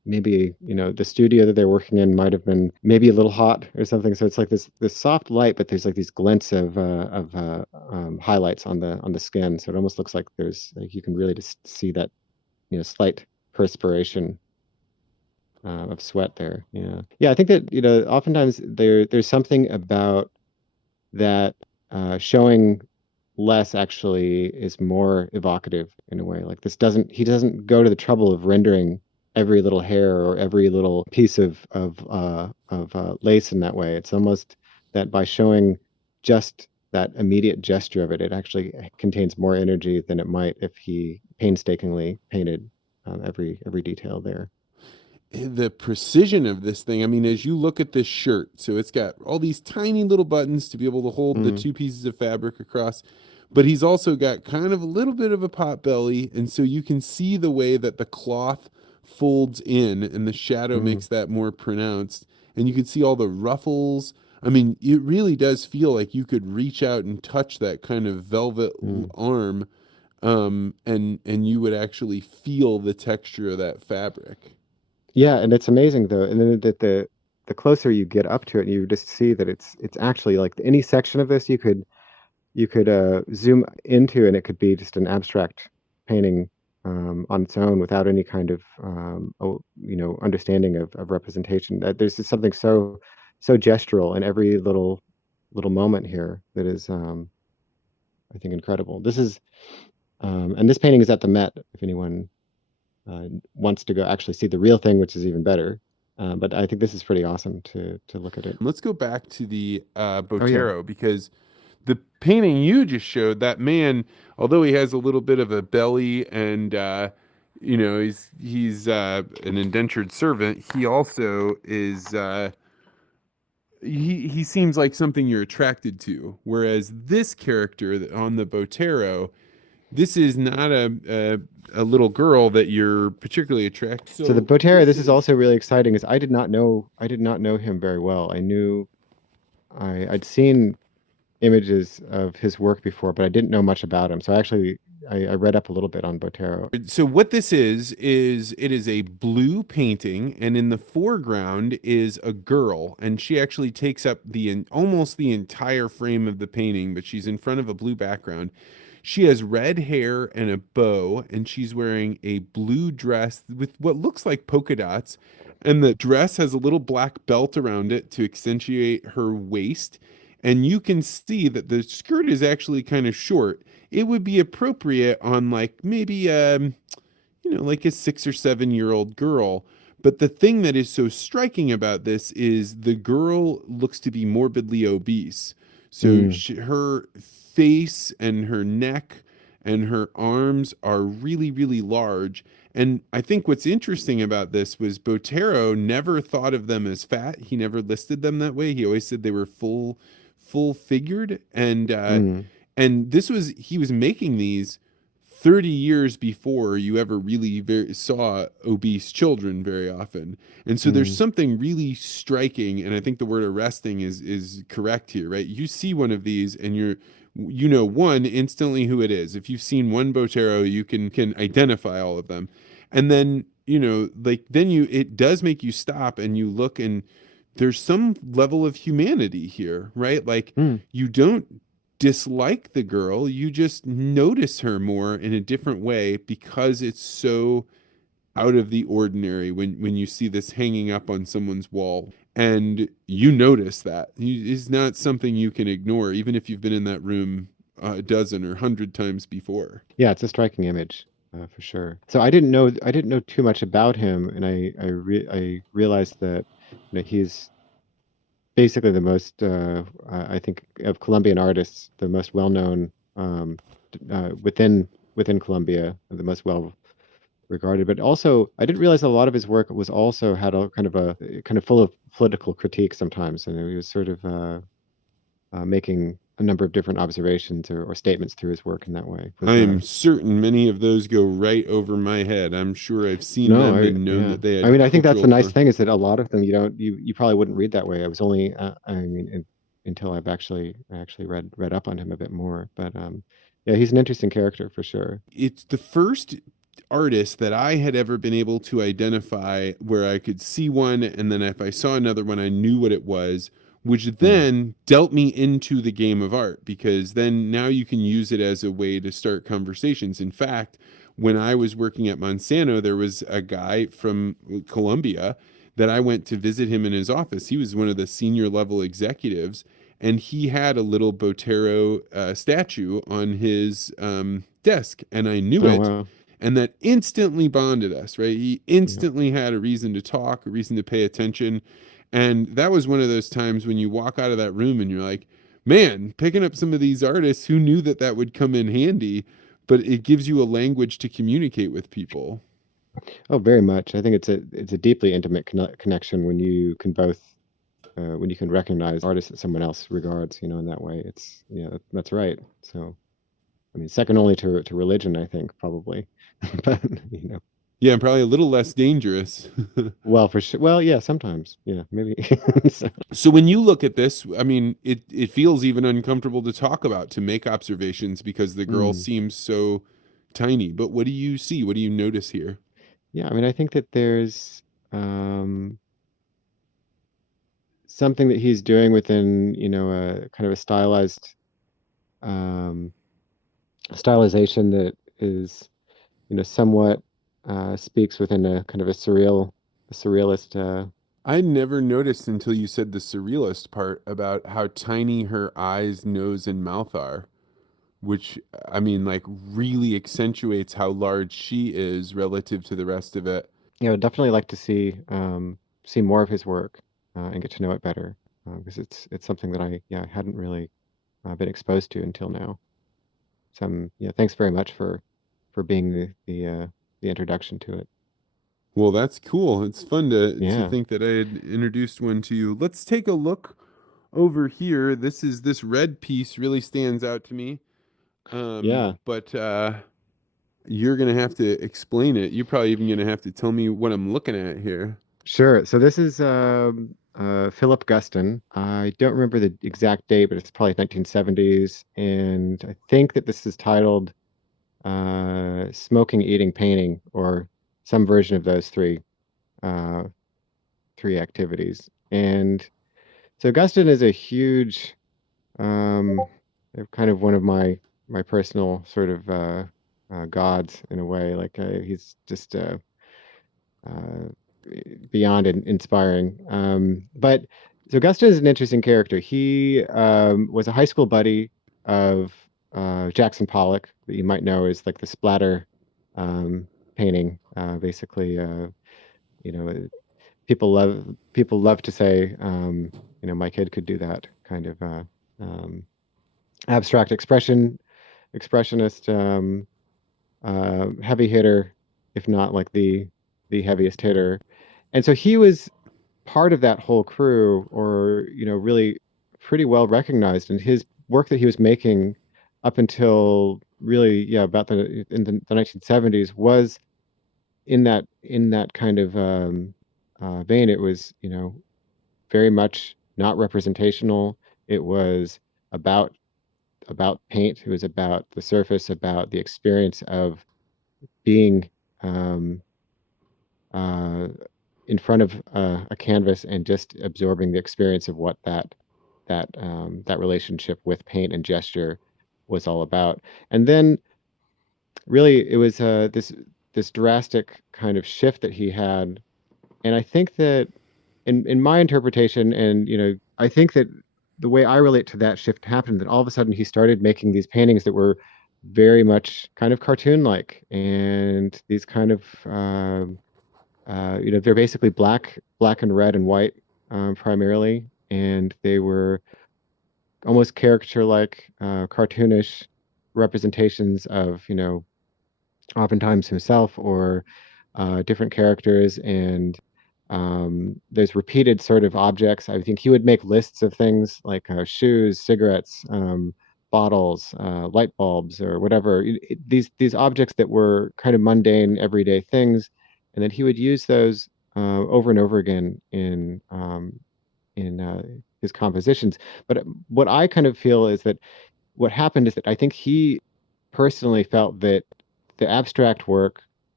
maybe, the studio that they're working in might have been maybe a little hot or something. So it's like this soft light, but there's like these glints of highlights on the skin. So it almost looks like there's like you can really just see that, slight perspiration of sweat there. Yeah. Yeah, I think that, oftentimes there's something about that showing less actually is more evocative in a way. Like he doesn't go to the trouble of rendering every little hair or every little piece of lace in that way. It's almost that by showing just that immediate gesture of it, it actually contains more energy than it might if he painstakingly painted every detail there. The precision of this thing, I mean, as you look at this shirt, so it's got all these tiny little buttons to be able to hold the two pieces of fabric across, but he's also got kind of a little bit of a pot belly, and so you can see the way that the cloth folds in and the shadow makes that more pronounced, and you can see all the ruffles. I mean, it really does feel like you could reach out and touch that kind of velvet arm, and you would actually feel the texture of that fabric. Yeah, and it's amazing though, and then that the closer you get up to it, you just see that it's actually like any section of this you could zoom into, and it could be just an abstract painting on its own without any kind of understanding of representation. There's just something so gestural in every little moment here that is I think incredible. This is and this painting is at the Met if anyone wants to go actually see the real thing, which is even better. But I think this is pretty awesome to look at it. Let's go back to the Botero, because the painting you just showed, that man, although he has a little bit of a belly and he's an indentured servant, he also is he seems like something you're attracted to. Whereas this character on the Botero, this is not a little girl that you're particularly attracted. So the Botero, this is also really exciting. Is I did not know him very well. I'd seen images of his work before, but I didn't know much about him. So I read up a little bit on Botero. So what this is it is a blue painting, and in the foreground is a girl, and she actually takes up almost the entire frame of the painting, but she's in front of a blue background. She has red hair and a bow, and she's wearing a blue dress with what looks like polka dots, and the dress has a little black belt around it to accentuate her waist. And you can see that the skirt is actually kind of short. It would be appropriate on like maybe like a 6 or 7-year-old girl. But the thing that is so striking about this is the girl looks to be morbidly obese. So her face and her neck and her arms are really, really large. And I think what's interesting about this was Botero never thought of them as fat. He never listed them that way. He always said they were full figured. And he was making these 30 years before you ever really saw obese children very often. And so there's something really striking, and I think the word arresting is correct here, right? You see one of these and one instantly who it is. If you've seen one Botero, you can identify all of them. And then, it does make you stop and you look, and there's some level of humanity here, right? Like you don't dislike the girl, you just notice her more in a different way because it's so out of the ordinary when you see this hanging up on someone's wall, and you notice that it's not something you can ignore, even if you've been in that room a dozen or 100 times before. Yeah, it's a striking image for sure. So I didn't know too much about him, and I realized that he's basically the most, I think, of Colombian artists, the most well-known within Colombia, the most well regarded. But also, I didn't realize a lot of his work was also had a kind of full of political critique sometimes, and he was sort of making a number of different observations or statements through his work in that way. I am certain many of those go right over my head. I'm sure I've seen them and known that they had. I mean, I think that's the nice thing, is that a lot of them you probably wouldn't read that way. I was only until I've actually read up on him a bit more. But yeah, he's an interesting character for sure. It's the first artist that I had ever been able to identify, where I could see one, and then if I saw another one, I knew what it was, which then dealt me into the game of art, because then now you can use it as a way to start conversations. In fact, when I was working at Monsanto, there was a guy from Colombia that I went to visit him in his office. He was one of the senior level executives, and he had a little Botero statue on his desk, and I knew Oh, it. wow. And that instantly bonded us, right? He Yeah. instantly had a reason to talk, a reason to pay attention. And that was one of those times when you walk out of that room and you're like, man, picking up some of these artists, who knew that that would come in handy? But it gives you a language to communicate with people. Oh, very much. I think it's a deeply intimate connection when you can both when you can recognize artists that someone else regards, in that way. It's that's right. So, I mean, second only to religion, I think, probably. But Yeah, and probably a little less dangerous. well, for sure. Well, yeah, sometimes. Yeah, maybe. So, So when you look at this, I mean, it feels even uncomfortable to talk about, to make observations, because the girl seems so tiny. But what do you see? What do you notice here? yeah, I mean, I think that there's something that he's doing within, a kind of a um, stylization that is, somewhat speaks within a kind of a surrealist. I never noticed until you said the surrealist part about how tiny her eyes, nose, and mouth are, which, I mean, like, really accentuates how large she is relative to the rest of it. I'd definitely like to see more of his work and get to know it better because it's something that I hadn't really been exposed to until now. So thanks very much for being the introduction to it. Well, that's cool. It's fun to Yeah, think that I had introduced one to you. Let's take a look over here. This red piece really stands out to me. yeah, But you're gonna have to explain it. You're probably even gonna have to tell me what I'm looking at here. sure. So this is Philip Guston. I don't remember the exact date, but it's probably 1970s, and I think that this is titled "Smoking, Eating, Painting," or some version of those uh, three activities. And so Guston is a huge, um, kind of one of my personal sort of gods in a way. Like he's just uh, beyond inspiring. But so Guston is an interesting character. He was a high school buddy of Jackson Pollock, that you might know as like the splatter painting. Basically, you know, people love to say, my kid could do that kind of um, abstract expressionist, heavy hitter, if not like the heaviest hitter. And so he was part of that whole crew, or really pretty well recognized. And his work that he was making up until really, yeah, about the 1970s was in that kind of vein. It was, very much not representational. It was about paint. It was about the surface, about the experience of being um, uh, in front of a canvas and just absorbing the experience of what that relationship with paint and gesture was all about. And then really it was this drastic kind of shift that he had. And I think that in my interpretation, and I think that the way I relate to that shift happened, that all of a sudden he started making these paintings that were very much kind of cartoon-like, and these kind of they're basically black and red and white, primarily, and they were almost caricature-like, cartoonish representations of oftentimes himself or different characters. And there's repeated sort of objects. I think he would make lists of things like shoes, cigarettes, bottles, light bulbs, or whatever. These objects that were kind of mundane, everyday things, and then he would use those over and over again in his compositions. But what I kind of feel is that what happened is that I think he personally felt that the abstract work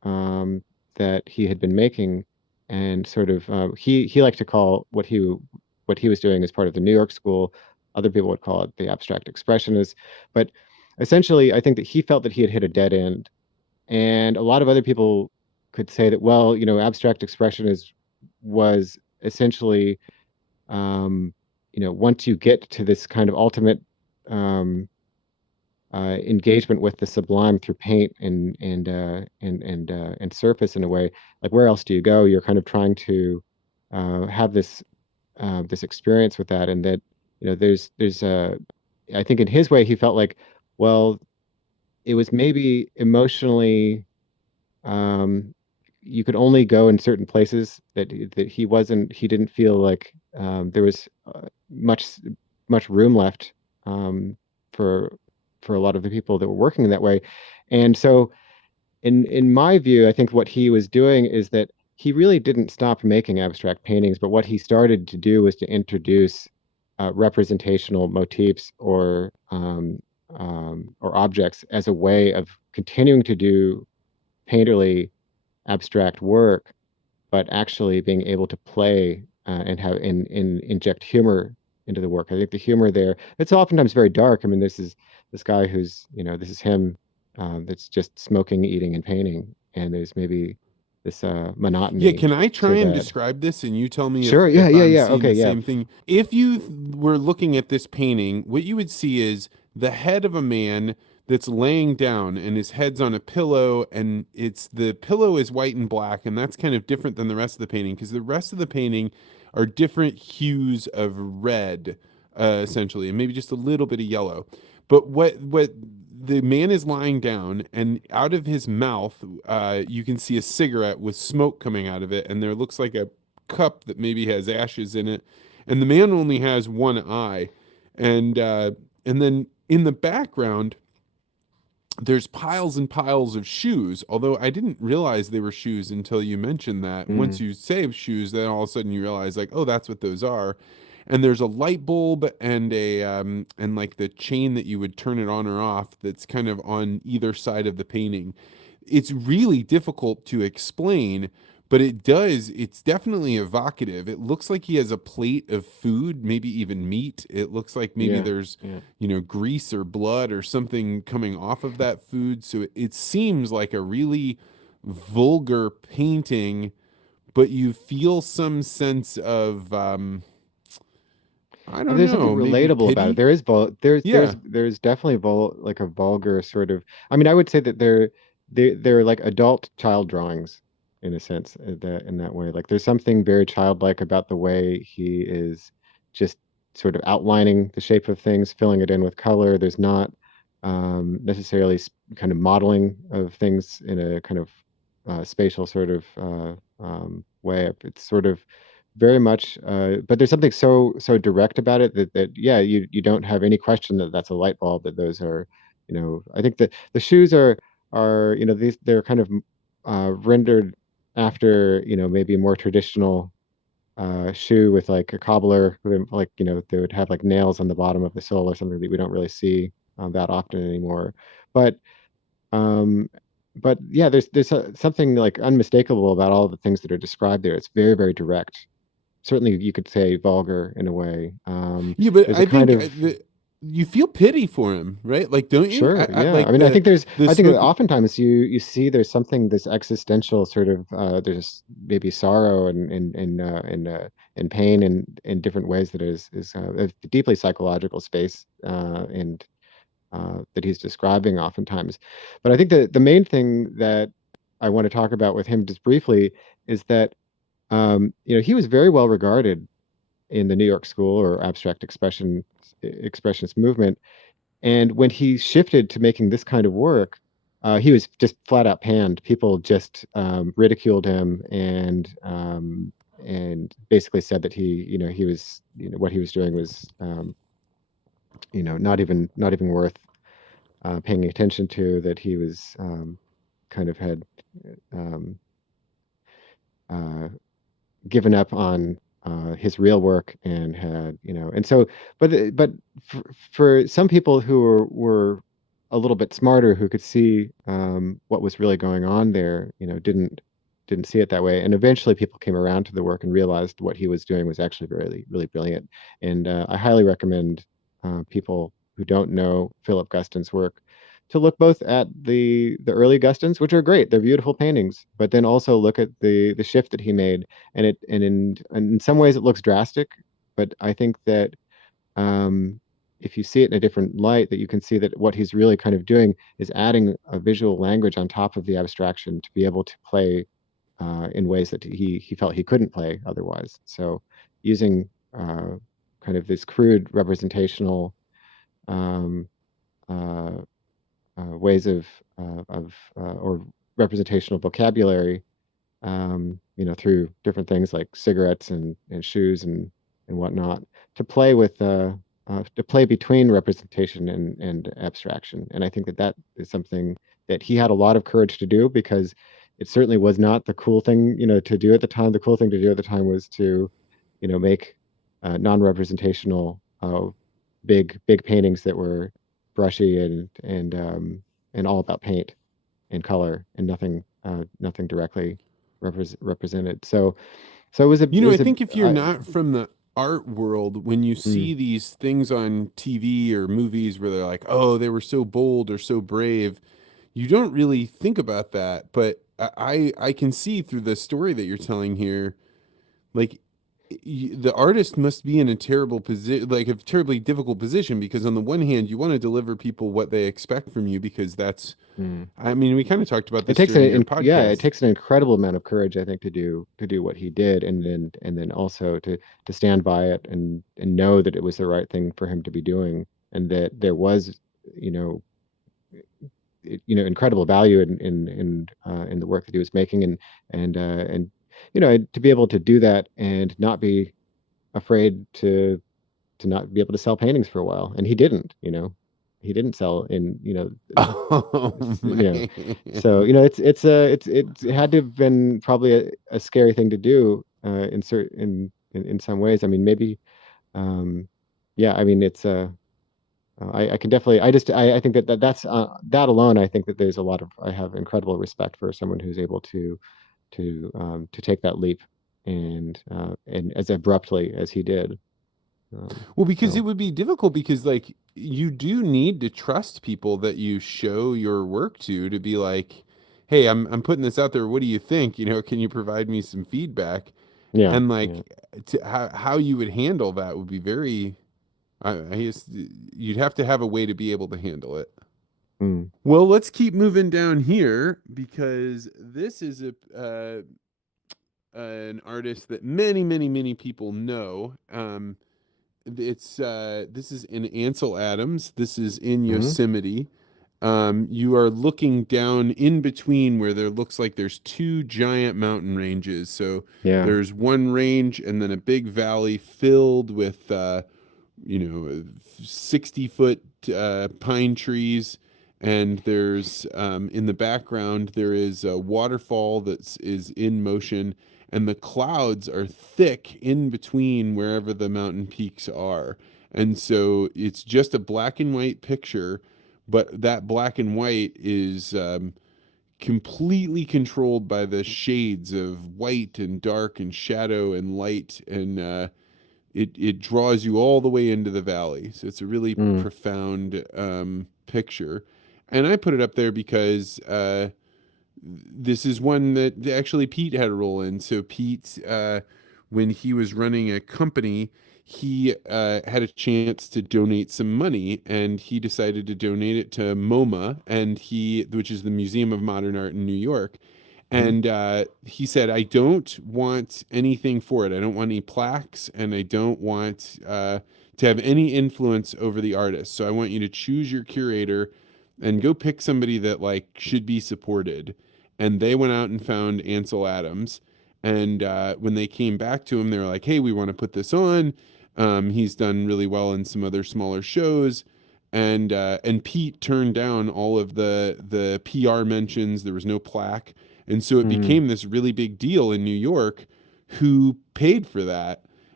that he had been making, and sort of he liked to call what he was doing as part of the New York school. Other people would call it the abstract expressionists, but essentially, I think that he felt that he had hit a dead end, and a lot of other people could say that, well, abstract expression was essentially, once you get to this kind of ultimate um, engagement with the sublime through paint and surface in a way, like where else do you go? You're kind of trying to have this experience with that, and that there's I think in his way he felt like, well, it was maybe emotionally, um, you could only go in certain places that he didn't feel like there was much room left um, for a lot of the people that were working in that way. And so in my view, I think what he was doing is that he really didn't stop making abstract paintings, but what he started to do was to introduce representational motifs or objects as a way of continuing to do painterly abstract work, but actually being able to play and have inject humor into the work. I think the humor there, it's oftentimes very dark. I mean, this guy who's, this is him, that's just smoking, eating, and painting, and there's maybe this Yeah, monotony can I try to and that. describe this and you tell me Sure. Yeah. if Yeah. I'm Yeah. seeing Okay. the Yeah. same thing? If you were looking at this painting, what you would see is the head of a man that's laying down and his head's on a pillow, and the pillow is white and black, and that's kind of different than the rest of the painting because the rest of the painting are different hues of red, essentially, and maybe just a little bit of yellow. But what the man is lying down, and out of his mouth, you can see a cigarette with smoke coming out of it, and there looks like a cup that maybe has ashes in it, and the man only has one eye, and then in the background, there's piles and piles of shoes. Although I didn't realize they were shoes until you mentioned that. Once Mm. you say shoes, then all of a sudden you realize like, oh, that's what those are. And there's a light bulb and and like the chain that you would turn it on or off that's kind of on either side of the painting. It's really difficult to explain, but it's definitely evocative. It looks like he has a plate of food, maybe even meat. It looks like maybe Yeah. there's, Yeah. grease or blood or something coming off of that food. So it seems like a really vulgar painting, but you feel some sense of, I don't There's something know, maybe relatable about it. pity. There is Yeah. there's definitely like a vulgar sort of. I mean, I would say that they're like adult child drawings in a sense, in that way. Like there's something very childlike about the way he is just sort of outlining the shape of things, filling it in with color. There's not necessarily kind of modeling of things in a kind of spatial sort of way. It's sort of very much, but there's something so direct about it that yeah, you don't have any question that that's a light bulb. That those are, I think that the shoes are they're kind of rendered after maybe a more traditional shoe with like a cobbler, like they would have like nails on the bottom of the sole or something that we don't really see that often anymore. But um, but yeah, there's something like unmistakable about all the things that are described there. It's very, very direct. Certainly, you could say vulgar in a way. Yeah, but There's a I kind think of you feel pity for him, right? Like, don't you? sure, I yeah. I like mean, the I think that smoke. oftentimes you see there's something this existential sort of there's maybe sorrow and pain in different ways that is a deeply psychological space and that he's describing oftentimes. But I think that the main thing that I want to talk about with him just briefly is that he was very well regarded in the New York School or abstract expressionist movement. And when he shifted to making this kind of work, he was just flat out panned. People just ridiculed him and basically said that he was what he was doing was not even worth paying attention to. That he was kind of had um, uh, given up on his real work and had and so but for some people who were a little bit smarter, who could see what was really going on there, didn't see it that way. And eventually people came around to the work and realized what he was doing was actually really, really brilliant. And I highly recommend people who don't know Philip Guston's work to look both at the early Gustons, which are great, they're beautiful paintings, but then also look at the shift that he made. And in some ways it looks drastic, but I think that if you see it in a different light, that you can see that what he's really kind of doing is adding a visual language on top of the abstraction to be able to play in ways that he felt he couldn't play otherwise. So using kind of this crude representational um, uh, ways or representational vocabulary, through different things like cigarettes and shoes and whatnot, to play between representation and abstraction. And I think that is something that he had a lot of courage to do, because it certainly was not the cool thing, to do at the time. The cool thing to do at the time was to, make non-representational big paintings that were brushy and all about paint and color, and nothing directly represented. So it was a You it know, I was a think if you're not from the art world, when you mm, see these things on TV or movies where they're like, oh, they were so bold or so brave, you don't really think about that. But I can see through the story that you're telling here, like the artist must be in a terrible position, like a terribly difficult position, because on the one hand, you want to deliver people what they expect from you, because that's, mm. I mean, we kind of talked about It this takes during your it podcast. takes an incredible amount of courage, I think, to do what he did, and then also to stand by it and know that it was the right thing for him to be doing, and that there was, you know, incredible value in the work that he was making, and to be able to do that and not be afraid to not be able to sell paintings for a while. And he didn't sell in, Oh, you know, man. so it had to have been probably a scary thing to do in some ways. I mean, maybe, yeah, I mean, I can definitely, I think that alone, I think that I have incredible respect for someone who's able to take that leap and as abruptly as he did. Well, because it So would be difficult, because like you do need to trust people that you show your work to be like, hey, I'm putting this out there. What do you think? You know, can you provide me some feedback? yeah, And yeah. like how you would handle that would be very, I guess you'd have to have a way to be able to handle it. Mm, Well, let's keep moving down here, because this is an artist that many people know. It's this is in Ansel Adams. This is in hmm Yosemite. You are looking down in between where there looks like there's two giant mountain ranges. So yeah. there's one range and then a big valley filled with 60-foot pine trees. And there's in the background there is a waterfall that is in motion, and the clouds are thick in between wherever the mountain peaks are. And so it's just a black and white picture, but that black and white is completely controlled by the shades of white and dark and shadow and light, and it draws you all the way into the valley. So it's a really Mm, profound picture, and I put it up there because this is one that actually Pete had a role in. So Pete, when he was running a company, he had a chance to donate some money, and he decided to donate it to MoMA, which is the Museum of Modern Art in New York. hmm And he said, I don't want anything for it. I don't want any plaques, and I don't want to have any influence over the artist. So I want you to choose your curator and go pick somebody that like should be supported. And they went out and found Ansel Adams. And when they came back to him, they were like, hey, we want to put this on. He's done really well in some other smaller shows. And Pete turned down all of the PR mentions. There was no plaque. And so it mm, became this really big deal in New York. Who paid for that?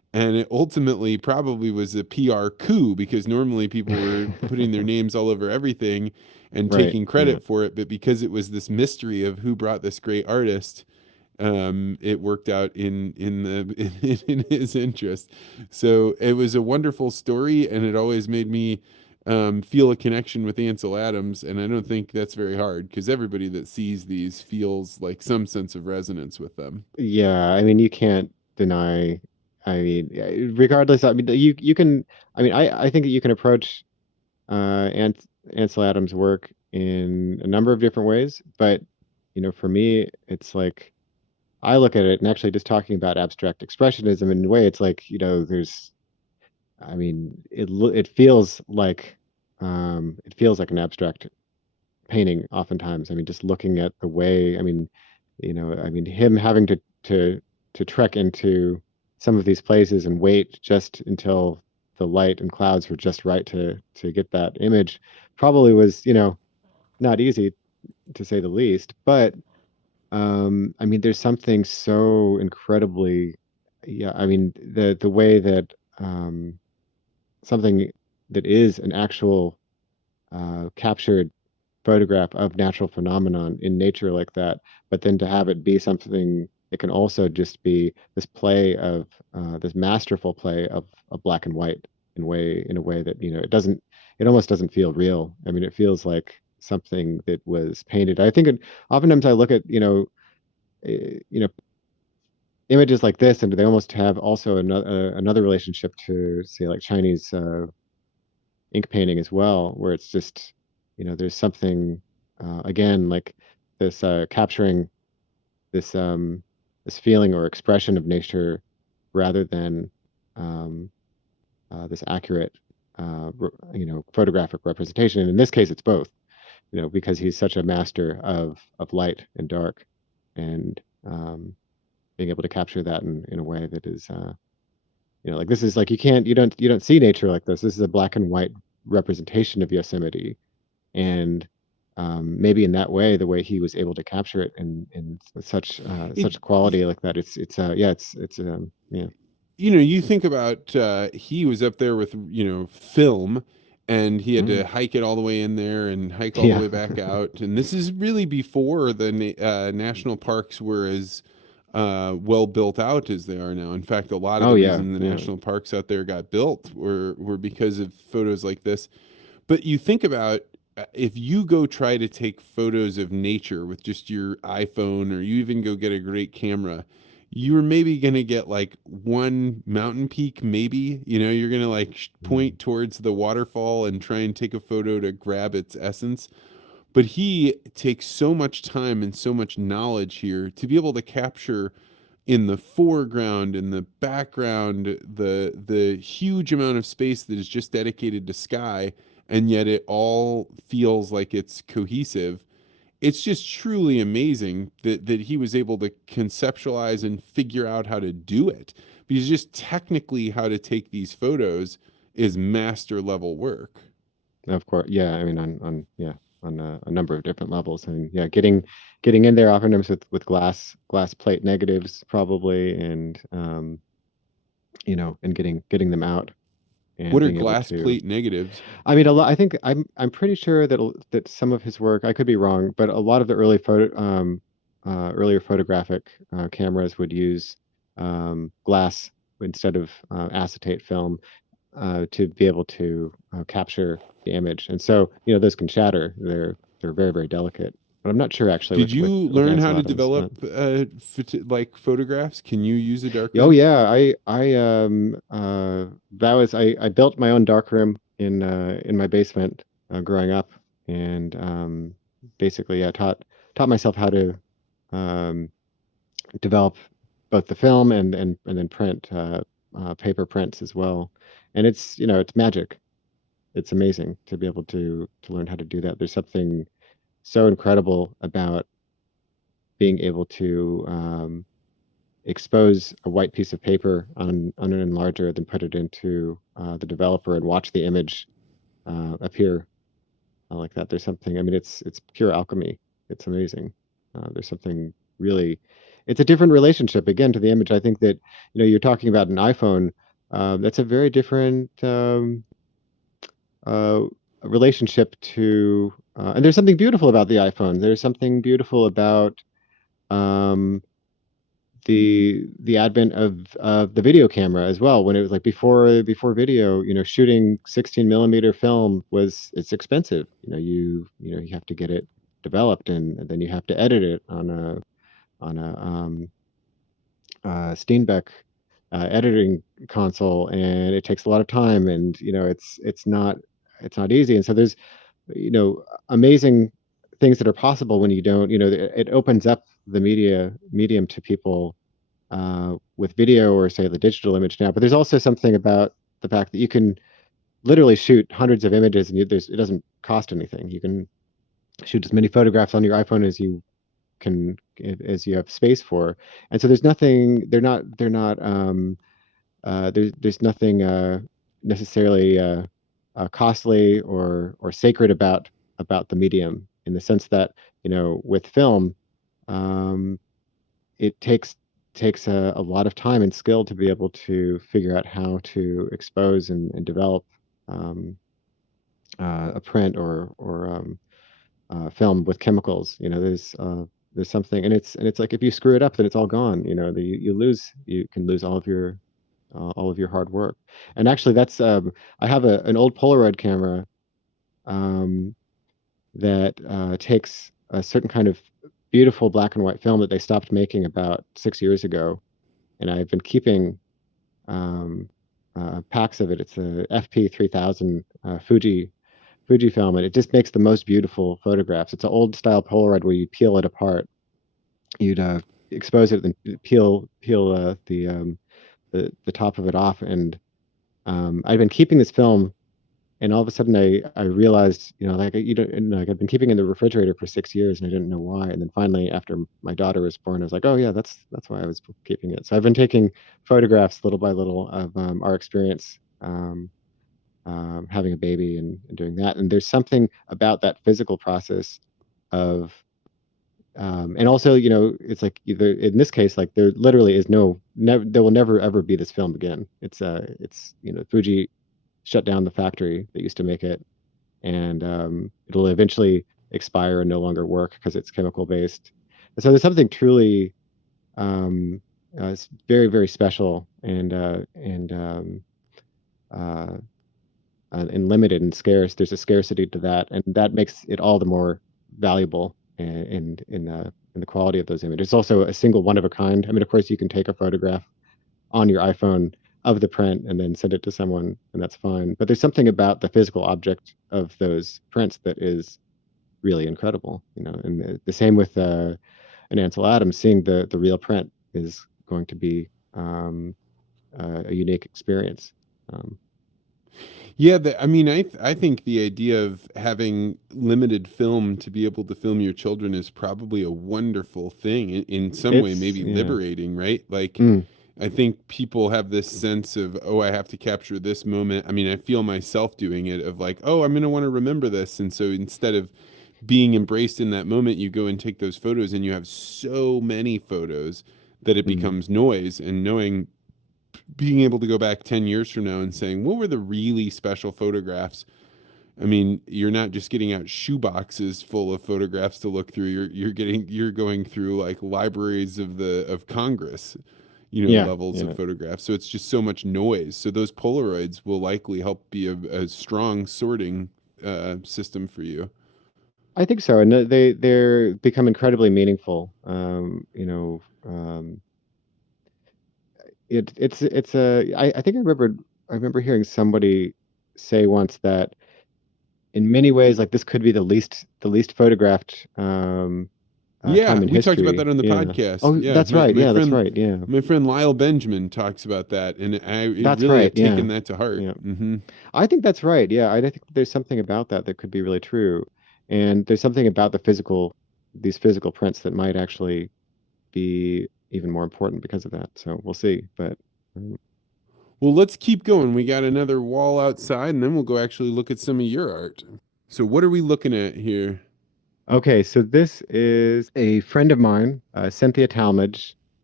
And it ultimately probably was a PR coup because normally people were putting their names all over everything and Right. taking Yeah. credit for it. But because it was this mystery of who brought this great artist, it worked out in his interest. So it was a wonderful story, and it always made me feel a connection with Ansel Adams. And I don't think that's very hard because everybody that sees these feels like some sense of resonance with them. Yeah. I mean, you can't deny. I mean, yeah, regardless. I mean, you can. I mean, I think that you can approach Ansel Adams' work in a number of different ways, but for me, it's like I look at it and actually just talking about abstract expressionism in a way, it's like there's. I mean, it feels like an abstract painting oftentimes. I mean, just looking at the way, I mean, him having to trek into some of these places and wait just until the light and clouds were just right to get that image probably was, not easy to say the least. But I mean, there's something so incredibly, yeah, I mean, the way that something that is an actual captured photograph of natural phenomenon in nature like that, but then to have it be something, it can also just be this play of this masterful play of black and white in a way that it almost doesn't feel real. I mean, it feels like something that was painted. I think oftentimes I look at images like this, and they almost have also another relationship to say like Chinese ink painting as well, where it's just, there's something again like this capturing this this feeling or expression of nature rather than um, this accurate photographic representation. And in this case, it's both, because he's such a master of light and dark, and being able to capture that in a way that is like this is like you don't see nature like this. This is a black and white representation of Yosemite, and maybe in that way, the way he was able to capture it in It, such quality like that, it's yeah, it's yeah. you think about he was up there with film, and he had to Mm. hike it all the way in there and hike all the Yeah. way back out. And this is really before the national parks were as well built out as they are now. In fact, a lot of Oh the yeah, reason the yeah. national parks out there got built were because of photos like this. But you think about if you go try to take photos of nature with just your iPhone, or you even go get a great camera, you're maybe going to get like one mountain peak, maybe. You're going to like Mm. point towards the waterfall and try and take a photo to grab its essence. But he takes so much time and so much knowledge here to be able to capture in the foreground, in the background, the huge amount of space that is just dedicated to sky, and yet it all feels like it's cohesive. It's just truly amazing that he was able to conceptualize and figure out how to do it, because just technically how to take these photos is master level work. Of course, yeah. I mean, on yeah, on a number of different levels, and yeah, getting in there oftentimes with glass plate negatives probably, and and getting them out and What are being able glass to. plate negatives? I mean, a lot. I think I'm pretty sure that some of his work, I could be wrong, but a lot of the earlier photographic cameras would use glass instead of acetate film to be able to capture the image. And so, those can shatter. They're very, very delicate. But I'm not sure actually Did you with learn how Ansel to Adams. develop like photographs? Can you use a Oh darkroom? yeah, that was I built my own darkroom in my basement growing up, and basically yeah taught myself how to um, develop both the film and then print paper prints as well. And it's magic. It's amazing to be able to learn how to do that. There's something so incredible about being able to expose a white piece of paper on an enlarger, then put it into the developer and watch the image appear like that. There's something. I mean, it's pure alchemy. It's amazing. There's something really. it's a different relationship again to the image. I think that, you're talking about an iPhone. That's a very different uh, relationship to, and there's something beautiful about the iPhone. There's something beautiful about um, the advent of the video camera as well. When it was like before video, shooting 16 millimeter film it's expensive. You have to get it developed, and then you have to edit it on a Steenbeck editing console, and it takes a lot of time, and it's not easy. And so there's amazing things that are possible when you don't. It opens up the medium to people with video, or say the digital image now. But there's also something about the fact that you can literally shoot hundreds of images, and it doesn't cost anything. You can shoot as many photographs on your iPhone as you have space for. And so there's nothing. They're not. There's nothing necessarily costly or sacred about the medium, in the sense that with film, it takes a lot of time and skill to be able to figure out how to expose and develop a print or film with chemicals. There's something, and it's like, if you screw it up, then it's all gone. You can lose all of your hard work. And actually, that's I have an old Polaroid camera um, that takes a certain kind of beautiful black and white film that they stopped making about 6 years ago, and I've been keeping packs of it. It's a FP3000 Fuji film, and it just makes the most beautiful photographs. It's an old style Polaroid where you peel it apart. You'd expose it, then peel the top of it off. And I've been keeping this film, and all of a sudden I realized, like, like, I've been keeping it in the refrigerator for 6 years, and I didn't know why. And then finally, after my daughter was born, I was like, oh yeah, that's why I was keeping it. So I've been taking photographs little by little of our experience having a baby, and doing that. And there's something about that physical process of and also, it's like, either in this case, like, there literally is there will never ever be this film again. It's Fuji shut down the factory that used to make it, and it'll eventually expire and no longer work because it's chemical based. And so there's something truly it's very, very special and limited and scarce. There's a scarcity to that, and that makes it all the more valuable in the quality of those images. It's also a single one of a kind. I mean, of course, you can take a photograph on your iPhone of the print and then send it to someone, and that's fine. But there's something about the physical object of those prints that is really incredible, And the same with an Ansel Adams. Seeing the real print is going to be a unique experience. Yeah, I think the idea of having limited film to be able to film your children is probably a wonderful thing. In some way, maybe liberating, right? Like, I think people have this sense of, oh, I have to capture this moment. I mean, I feel myself doing it, of like, oh, I'm going to want to remember this. And so instead of being embraced in that moment, you go and take those photos, and you have so many photos that it becomes noise. And being able to go back 10 years from now and saying, what were the really special photographs? I mean, you're not just getting out shoe boxes full of photographs to look through. You're going through like libraries of Congress, levels of photographs. So it's just so much noise. So those Polaroids will likely help be a strong sorting system for you. I think so, and they're become incredibly meaningful. I think I remember hearing somebody say once that in many ways, like, this could be the least photographed time in we talked history. about that on the podcast. Oh, Yeah, that's right. Yeah, that's right. Yeah, my friend Lyle Benjamin talks about that, and that's really right. have taken that to heart. Yeah. I think that's right. Yeah, I think there's something about that could be really true, and there's something about these physical prints that might actually be even more important because of that. So we'll see. But well, let's keep going. We got another wall outside, and then we'll go actually look at some of your art. So what are we looking at here? okay, so this is a friend of mine, Cynthia Talmadge.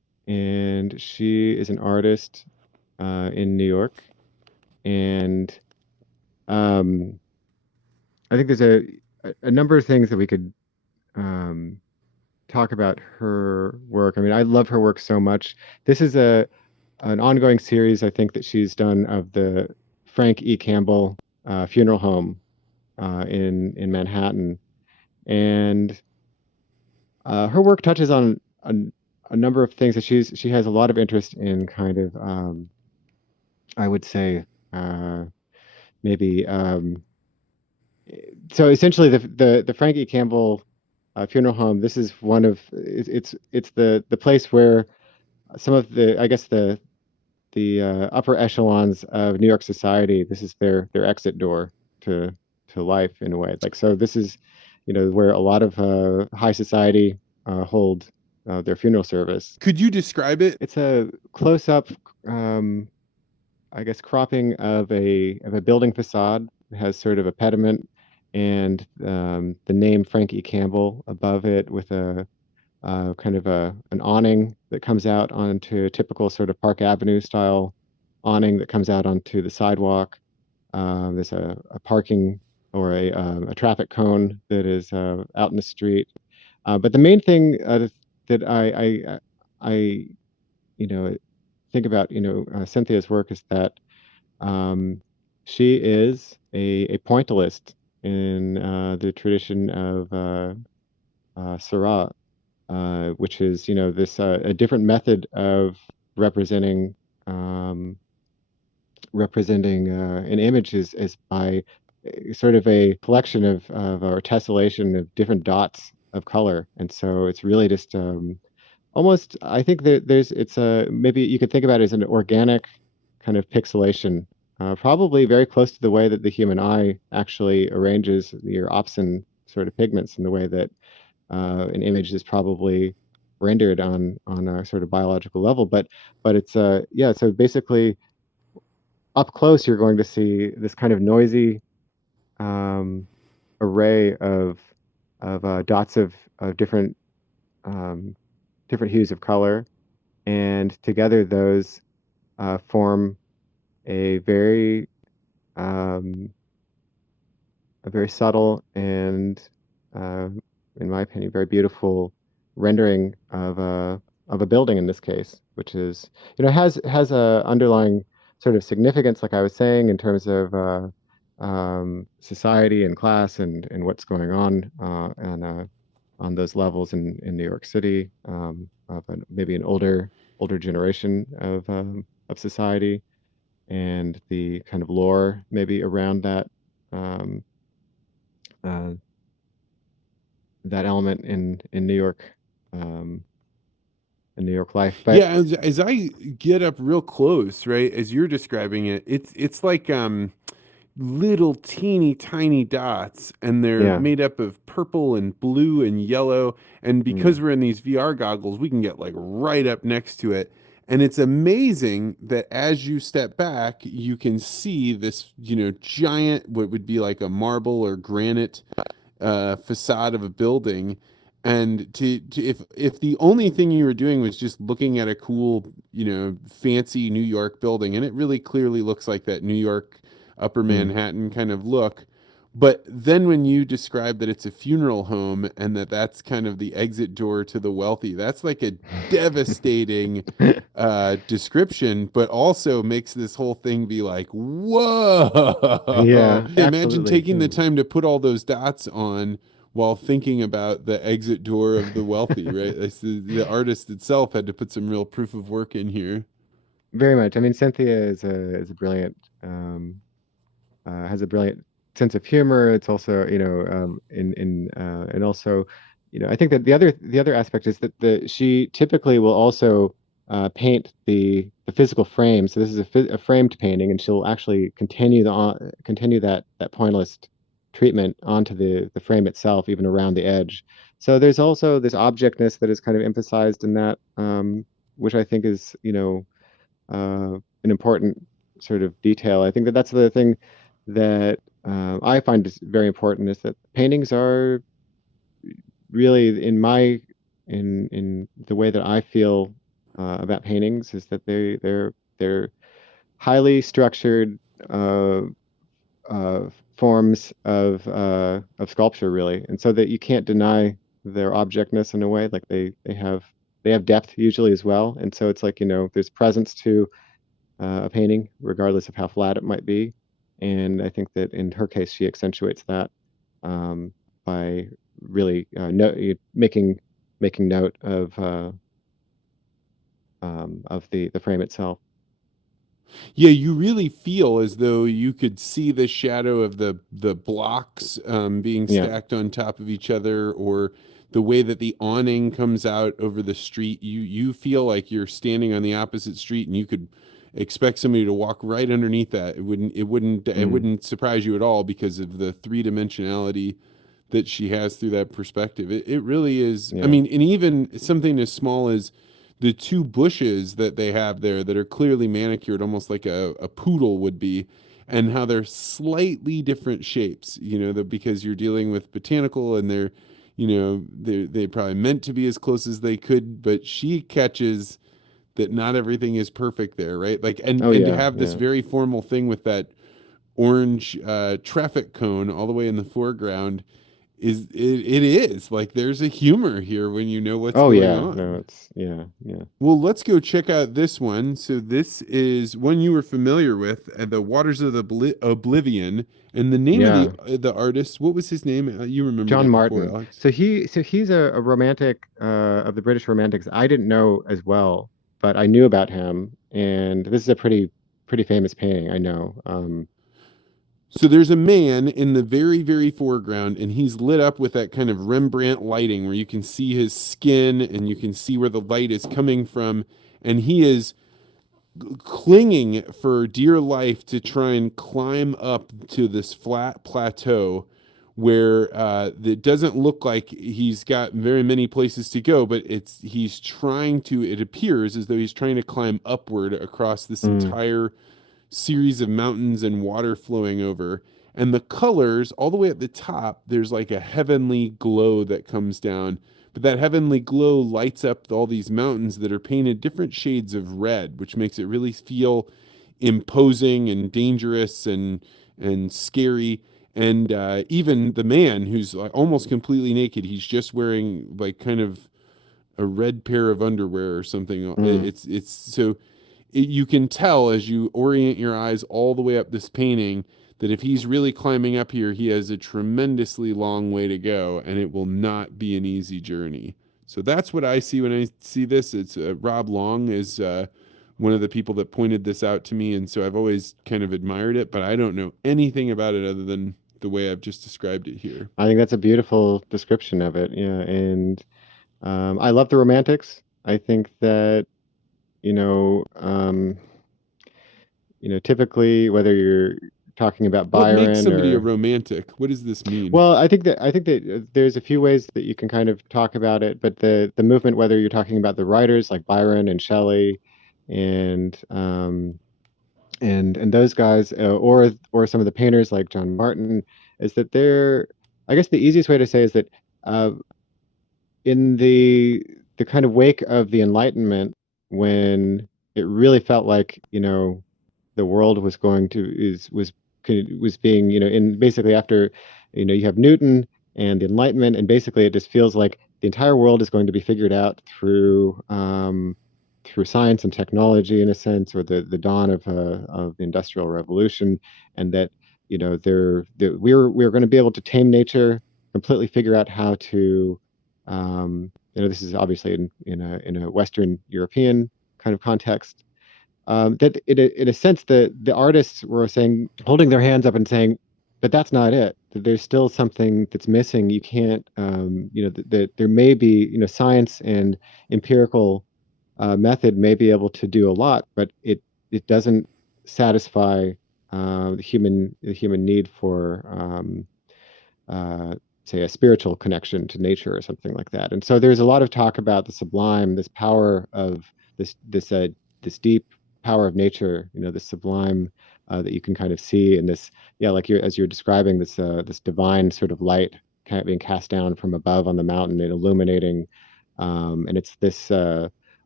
and she is an artist in New York. And um, I think there's a number of things that we could um, talk about her work. I mean, I love her work so much. This is an ongoing series I think that she's done of the Frank E. Campbell funeral home in Manhattan, and her work touches on a number of things that she has a lot of interest in kind of I would say uh, maybe so essentially the Frank E. Campbell funeral home. This is one of it's the place where some of the I guess the upper echelons of New York society. This is their exit door to life in a way. Like so, this is where a lot of high society hold their funeral service. Could you describe it? It's a close up, I guess, cropping of a building facade. It has sort of a pediment and the name Frank E. Campbell above it with a kind of an awning that comes out onto a typical sort of Park Avenue style awning that comes out onto the sidewalk. There's a parking or a traffic cone that is out in the street. But the main thing that I think about Cynthia's work is that um, she is a pointillist in the tradition of Seurat, which is this a different method of representing an image is by sort of a collection of or tessellation of different dots of color, and so it's really just almost I think that there's it's a maybe you could think about it as an organic kind of pixelation, probably very close to the way that the human eye actually arranges your opsin sort of pigments in the way that an image is probably rendered on a sort of biological level. But it's yeah. So basically, up close, you're going to see this kind of noisy um, array of dots of um, different hues of color, and together those form a very um, a very subtle and, uh, in my opinion, very beautiful rendering of a building in this case, which is has a underlying sort of significance, like I was saying, in terms of society and class and what's going on and on those levels in New York City of maybe an older generation of society and the kind of lore maybe around um, uh, that element in New York, um, in New York life. But Yeah, as I get up real close, right, as you're describing it, it's like little teeny tiny dots, and they're yeah, made up of purple and blue and yellow. And mm, because we're in these VR goggles, we can get like right up next to it. And it's amazing that as you step back, you can see this, giant, what would be like a marble or granite facade of a building. And if the only thing you were doing was just looking at a cool, fancy New York building, and it really clearly looks like that New York Upper mm. Manhattan kind of look. But then when you describe that it's a funeral home and that's kind of the exit door to the wealthy, that's like a devastating description, but also makes this whole thing be like, whoa. Yeah, Imagine absolutely. taking the time to put all those dots on while thinking about the exit door of the wealthy, right? The artist itself had to put some real proof of work in here. Very much. I mean, Cynthia is a brilliant has a brilliant sense of humor. It's also, in and also, I think that the other aspect is that she typically will also paint the physical frame. So this is a framed painting, and she'll actually continue that pointillist treatment onto the frame itself, even around the edge. So there's also this objectness that is kind of emphasized in that, which I think is, an important sort of detail. I think that that's the thing that I find is very important is that paintings are really in the way that I feel about paintings is that they're highly structured uh, uh, forms of sculpture, really, and so that you can't deny their objectness in a way. Like they have depth usually as well, and so it's like, there's presence to a painting, regardless of how flat it might be. And I think that in her case, she accentuates that um, by really making note of the frame itself. Yeah, you really feel as though you could see the shadow of the blocks being Yeah. stacked on top of each other, or the way that the awning comes out over the street. You feel like you're standing on the opposite street, and you could expect somebody to walk right underneath that. It Mm. wouldn't surprise you at all because of the three dimensionality that she has through that perspective. It really is. I Yeah. mean, and even something as small as the two bushes that they have there that are clearly manicured, almost like a poodle would be, and how they're slightly different shapes, because you're dealing with botanical, and they probably meant to be as close as they could, but she catches that not everything is perfect there, right? Like, and Oh to yeah. have this Yeah. very formal thing with that orange traffic cone all the way in the foreground, it is like there's a humor here when you know what's Oh going yeah. No, on. it's yeah. Yeah. Well, let's go check out this one. So this is one you were familiar with, The Waters of the Oblivion, and the name of Yeah. the artist. What was his name? You remembered John it before, Martin. Alex. So he's a romantic of the British Romantics. I didn't know as well, but I knew about him, and this is a pretty famous painting. I know. So there's a man in the very, very foreground, and he's lit up with that kind of Rembrandt lighting where you can see his skin and you can see where the light is coming from, and he is clinging for dear life to try and climb up to this flat plateau where it doesn't look like he's got very many places to go, but he's trying to, it appears as though he's trying to climb upward across this Mm, entire series of mountains and water flowing over. And the colors, all the way at the top, there's like a heavenly glow that comes down. But that heavenly glow lights up all these mountains that are painted different shades of red, which makes it really feel imposing and dangerous and scary. And even the man, who's like almost completely naked, he's just wearing like kind of a red pair of underwear or something. mm. It's so you can tell as you orient your eyes all the way up this painting that if he's really climbing up here, he has a tremendously long way to go, and it will not be an easy journey. So that's what I see when I see this. It's Rob Long is one of the people that pointed this out to me, and so I've always kind of admired it, but I don't know anything about it other than the way I've just described it here. I think that's a beautiful description of it. Yeah, and I love the Romantics. I think that you know, um, typically whether you're talking about What makes Byron somebody a or romantic? What does this mean? well, I think that there's a few ways that you can kind of talk about it, but the movement, whether you're talking about the writers like Byron and Shelley, and and those guys, or some of the painters like John Martin, is that they're, I guess the easiest way to say is that uh, in the kind of wake of the Enlightenment, when it really felt like the world was going to is was being in basically after you have Newton and the Enlightenment, and basically it just feels like the entire world is going to be figured out through science and technology in a sense, or the dawn of the Industrial Revolution, and that we're going to be able to tame nature, completely figure out how to this is obviously in a Western European kind of context, that in a sense the artists were saying, holding their hands up and saying, but that's not it. That there's still something that's missing. You can't, that there may be, science and empirical method may be able to do a lot, but it doesn't satisfy the human need for say a spiritual connection to nature or something like that. And so there's a lot of talk about the sublime, this power of this deep power of nature, this sublime that you can kind of see in this, yeah, like as you're describing this divine sort of light kind of being cast down from above on the mountain and illuminating, and it's this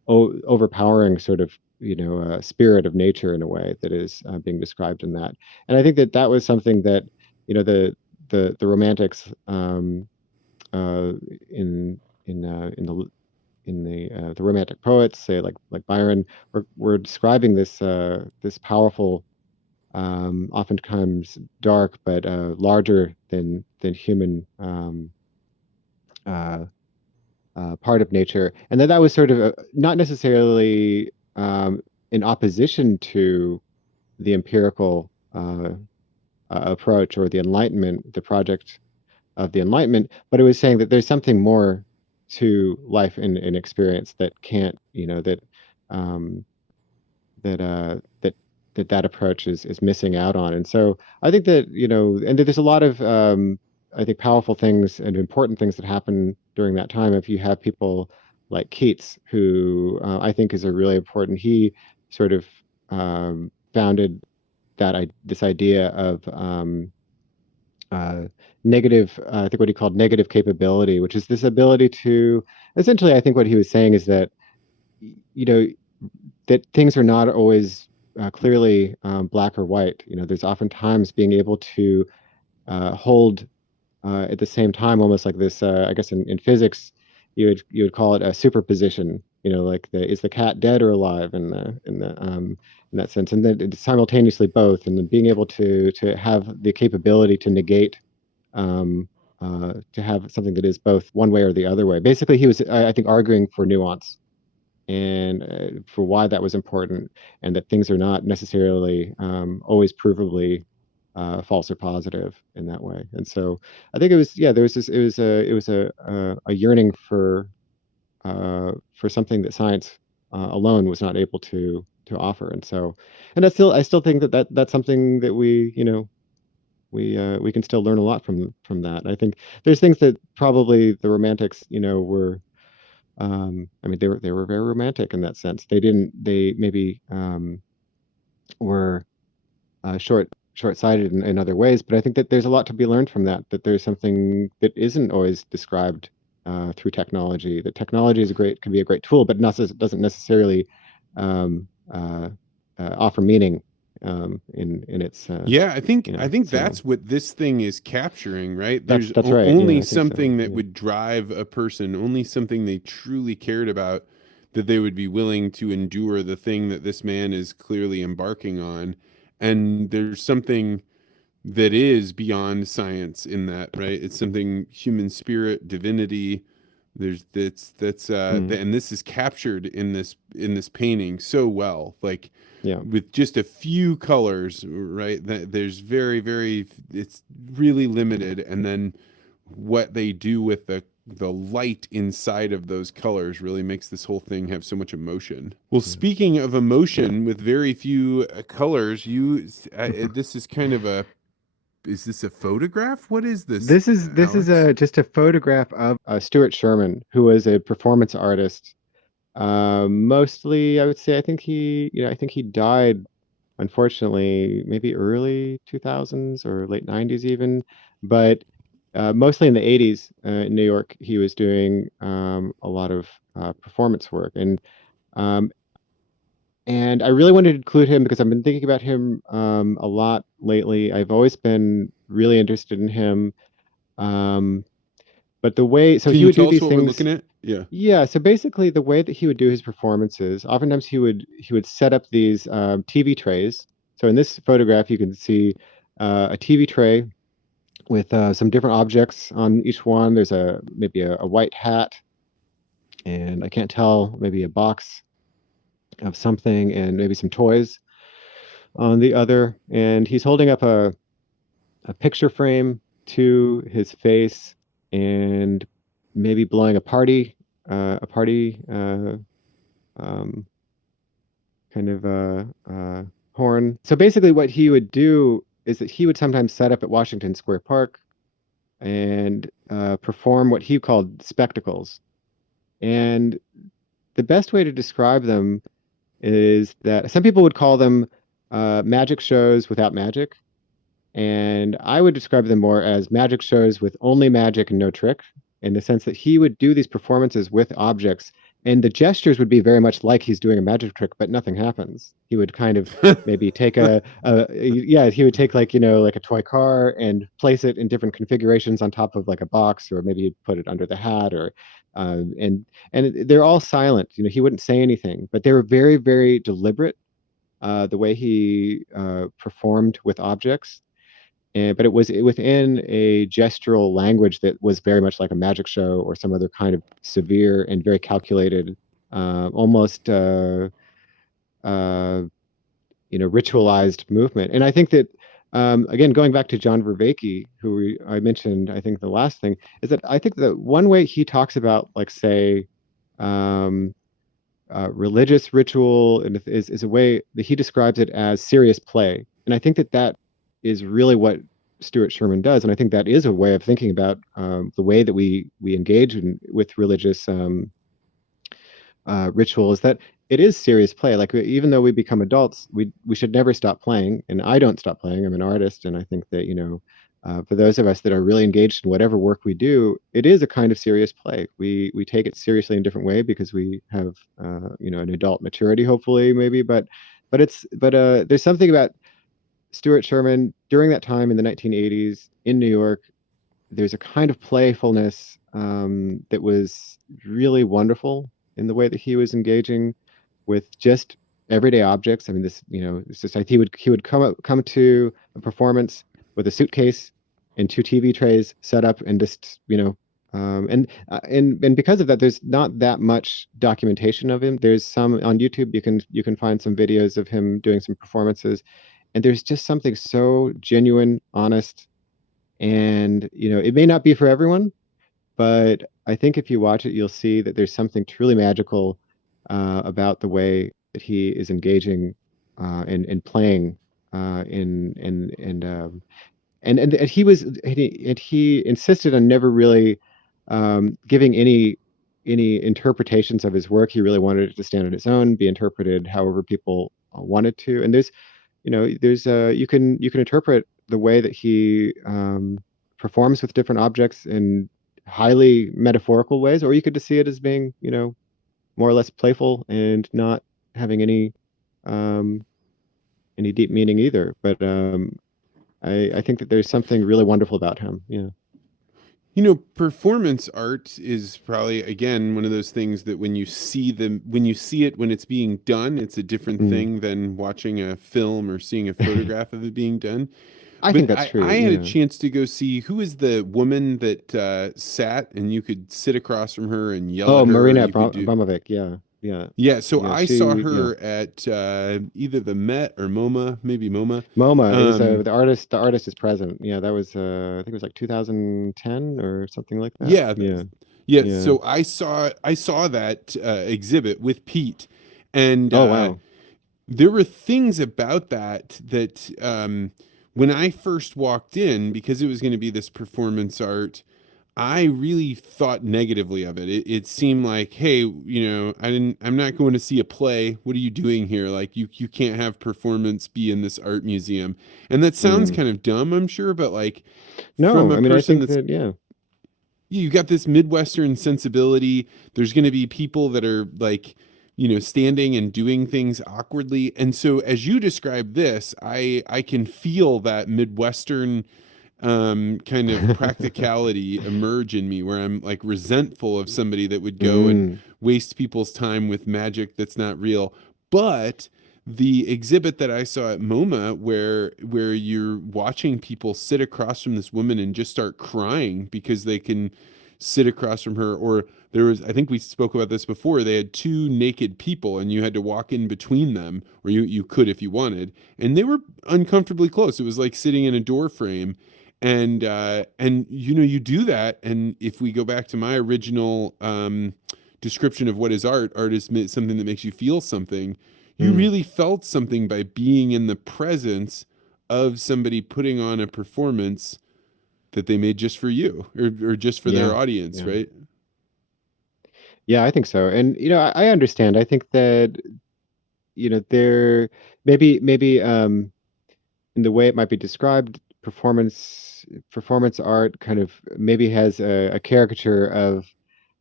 overpowering sort of spirit of nature in a way that is being described in that. And I think that that was something that the Romantics uh, in the Romantic poets, say like Byron, were describing this powerful, oftentimes dark but larger than human uh, part of nature, and that was sort of not necessarily in opposition to the empirical approach or the Enlightenment, the project of the Enlightenment, but it was saying that there's something more to life and experience that can't, um, that approach is missing out on. And so I think that, and there's a lot of I think powerful things and important things that happen during that time. If you have people like Keats, who I think is a really important, he sort of founded this idea of negative, I think what he called negative capability, which is this ability to, essentially, I think what he was saying is that, you know, that things are not always clearly black or white. There's oftentimes being able to hold at the same time, almost like this. I guess in physics, you would call it a superposition. Like is the cat dead or alive in that sense, and then it's simultaneously both, and then being able to have the capability to negate, to have something that is both one way or the other way. Basically, he was, I think, arguing for nuance and for why that was important, and that things are not necessarily always provably false or positive in that way. And so I think it was, yeah, there was this, it was a yearning for something that science alone was not able to offer. And so, and I still think that's something that we can still learn a lot from that. I think there's things that probably the Romantics, were, I mean, they were very romantic in that sense. They maybe were short-sighted in other ways, but I think that there's a lot to be learned from that. That there's something that isn't always described through technology. That technology can be a great tool, but doesn't necessarily offer meaning in its. Yeah, I think So that's what this thing is capturing, right? that's right. Only Yeah, I think so. something that Yeah. would drive a person, only something they truly cared about, that they would be willing to endure the thing that this man is clearly embarking on. And there's something that is beyond science in that, right? It's something human spirit, divinity. There's and this is captured in this painting so well, like Yeah. with just a few colors, right? That there's very, it's really limited, and then what they do with the light inside of those colors really makes this whole thing have so much emotion. Well, speaking of emotion, with very few colors, this is kind of a. Is this a photograph? What is this? This is Alex? just a photograph of Stuart Sherman, who was a performance artist. Mostly, I would say, I think he died, unfortunately, maybe early 2000s or late 90s even, but mostly in the 80s in New York, he was doing a lot of performance work, um, and I really wanted to include him because I've been thinking about him a lot lately. I've always been really interested in him. Um, but the way, so Can he you would do tell us these what we're things. looking at? Yeah. Yeah, so basically the way that he would do his performances, oftentimes he would set up these TV trays. So in this photograph, you can see a TV tray with some different objects on each one. There's maybe a white hat, and I can't tell, maybe a box of something, and maybe some toys on the other. And he's holding up a picture frame to his face, and maybe blowing a party um, kind of horn. So basically, what he would do is that he would sometimes set up at Washington Square Park and perform what he called spectacles. And the best way to describe them is that some people would call them magic shows without magic. And I would describe them more as magic shows with only magic and no trick, in the sense that he would do these performances with objects and the gestures would be very much like he's doing a magic trick, but nothing happens. He would kind of maybe take yeah, he would take like, like a toy car and place it in different configurations on top of like a box, or maybe he'd put it under the hat, or and they're all silent. He wouldn't say anything, but they were very, very deliberate, the way he performed with objects. But it was within a gestural language that was very much like a magic show or some other kind of severe and very calculated, almost uh, ritualized movement. And I think that, again, going back to John Vervaeke, I mentioned, I think the last thing is that I think that one way he talks about, like, say, um, religious ritual, and is a way that he describes it as serious play. And I think that that is really what Stuart Sherman does. And I think that is a way of thinking about the way that we engage with religious ritual, is that it is serious play. Like, even though we become adults, we should never stop playing. And I don't stop playing. I'm an artist, and I think that for those of us that are really engaged in whatever work we do, it is a kind of serious play. We take it seriously in a different way because we have an adult maturity, hopefully, maybe. But there's something about Stuart Sherman during that time in the 1980s in New York. There's a kind of playfulness that was really wonderful in the way that he was engaging with just everyday objects. I mean, it's just like he would come to a performance with a suitcase and two TV trays set up, and just and because of that, there's not that much documentation of him. There's some on YouTube. You can find some videos of him doing some performances, and there's just something so genuine, honest, and it may not be for everyone, but I think if you watch it, you'll see that there's something truly magical about the way that he is engaging and playing and he insisted on never really giving any interpretations of his work. He really wanted it to stand on its own, be interpreted however people wanted to. And there's you can interpret the way that he performs with different objects in highly metaphorical ways, or you could just see it as being, more or less playful and not having any deep meaning either. But I think that there's something really wonderful about him. Yeah. Performance art is probably, again, one of those things that when you see it when it's being done, it's a different thing than watching a film or seeing a photograph of it being done. I think that's true. I had a chance to go see, who is the woman that sat and you could sit across from her and yell at her. Marina Abramovic. Yeah. Yeah. Yeah. So I saw her at either the Met or MoMA, maybe MoMA. MoMA is the artist. The artist is present. Yeah, that was I think it was like 2010 or something like that. Yeah. So I saw that exhibit with Pete, and oh wow, there were things about that when I first walked in, because it was going to be this performance art, I really thought negatively of it. It seemed like, hey, I'm not going to see a play. What are you doing here? Like, you can't have performance be in this art museum. And that sounds kind of dumb, I'm sure, but like, no, from a person I think that, you got this Midwestern sensibility. There's going to be people that are like, standing and doing things awkwardly. And so as you describe this, I can feel that Midwestern kind of practicality emerge in me, where I'm like resentful of somebody that would go and waste people's time with magic that's not real. But the exhibit that I saw at MoMA, where you're watching people sit across from this woman and just start crying because they can sit across from her, or there was, I think we spoke about this before, they had two naked people and you had to walk in between them, or you could if you wanted, and they were uncomfortably close. It was like sitting in a door frame. And you do that. And if we go back to my original description of what is art is something that makes you feel something. You really felt something by being in the presence of somebody putting on a performance that they made just for you, or just for their audience, right? Yeah, I think so. And I understand. I think that there maybe in the way it might be described, performance art kind of maybe has a caricature of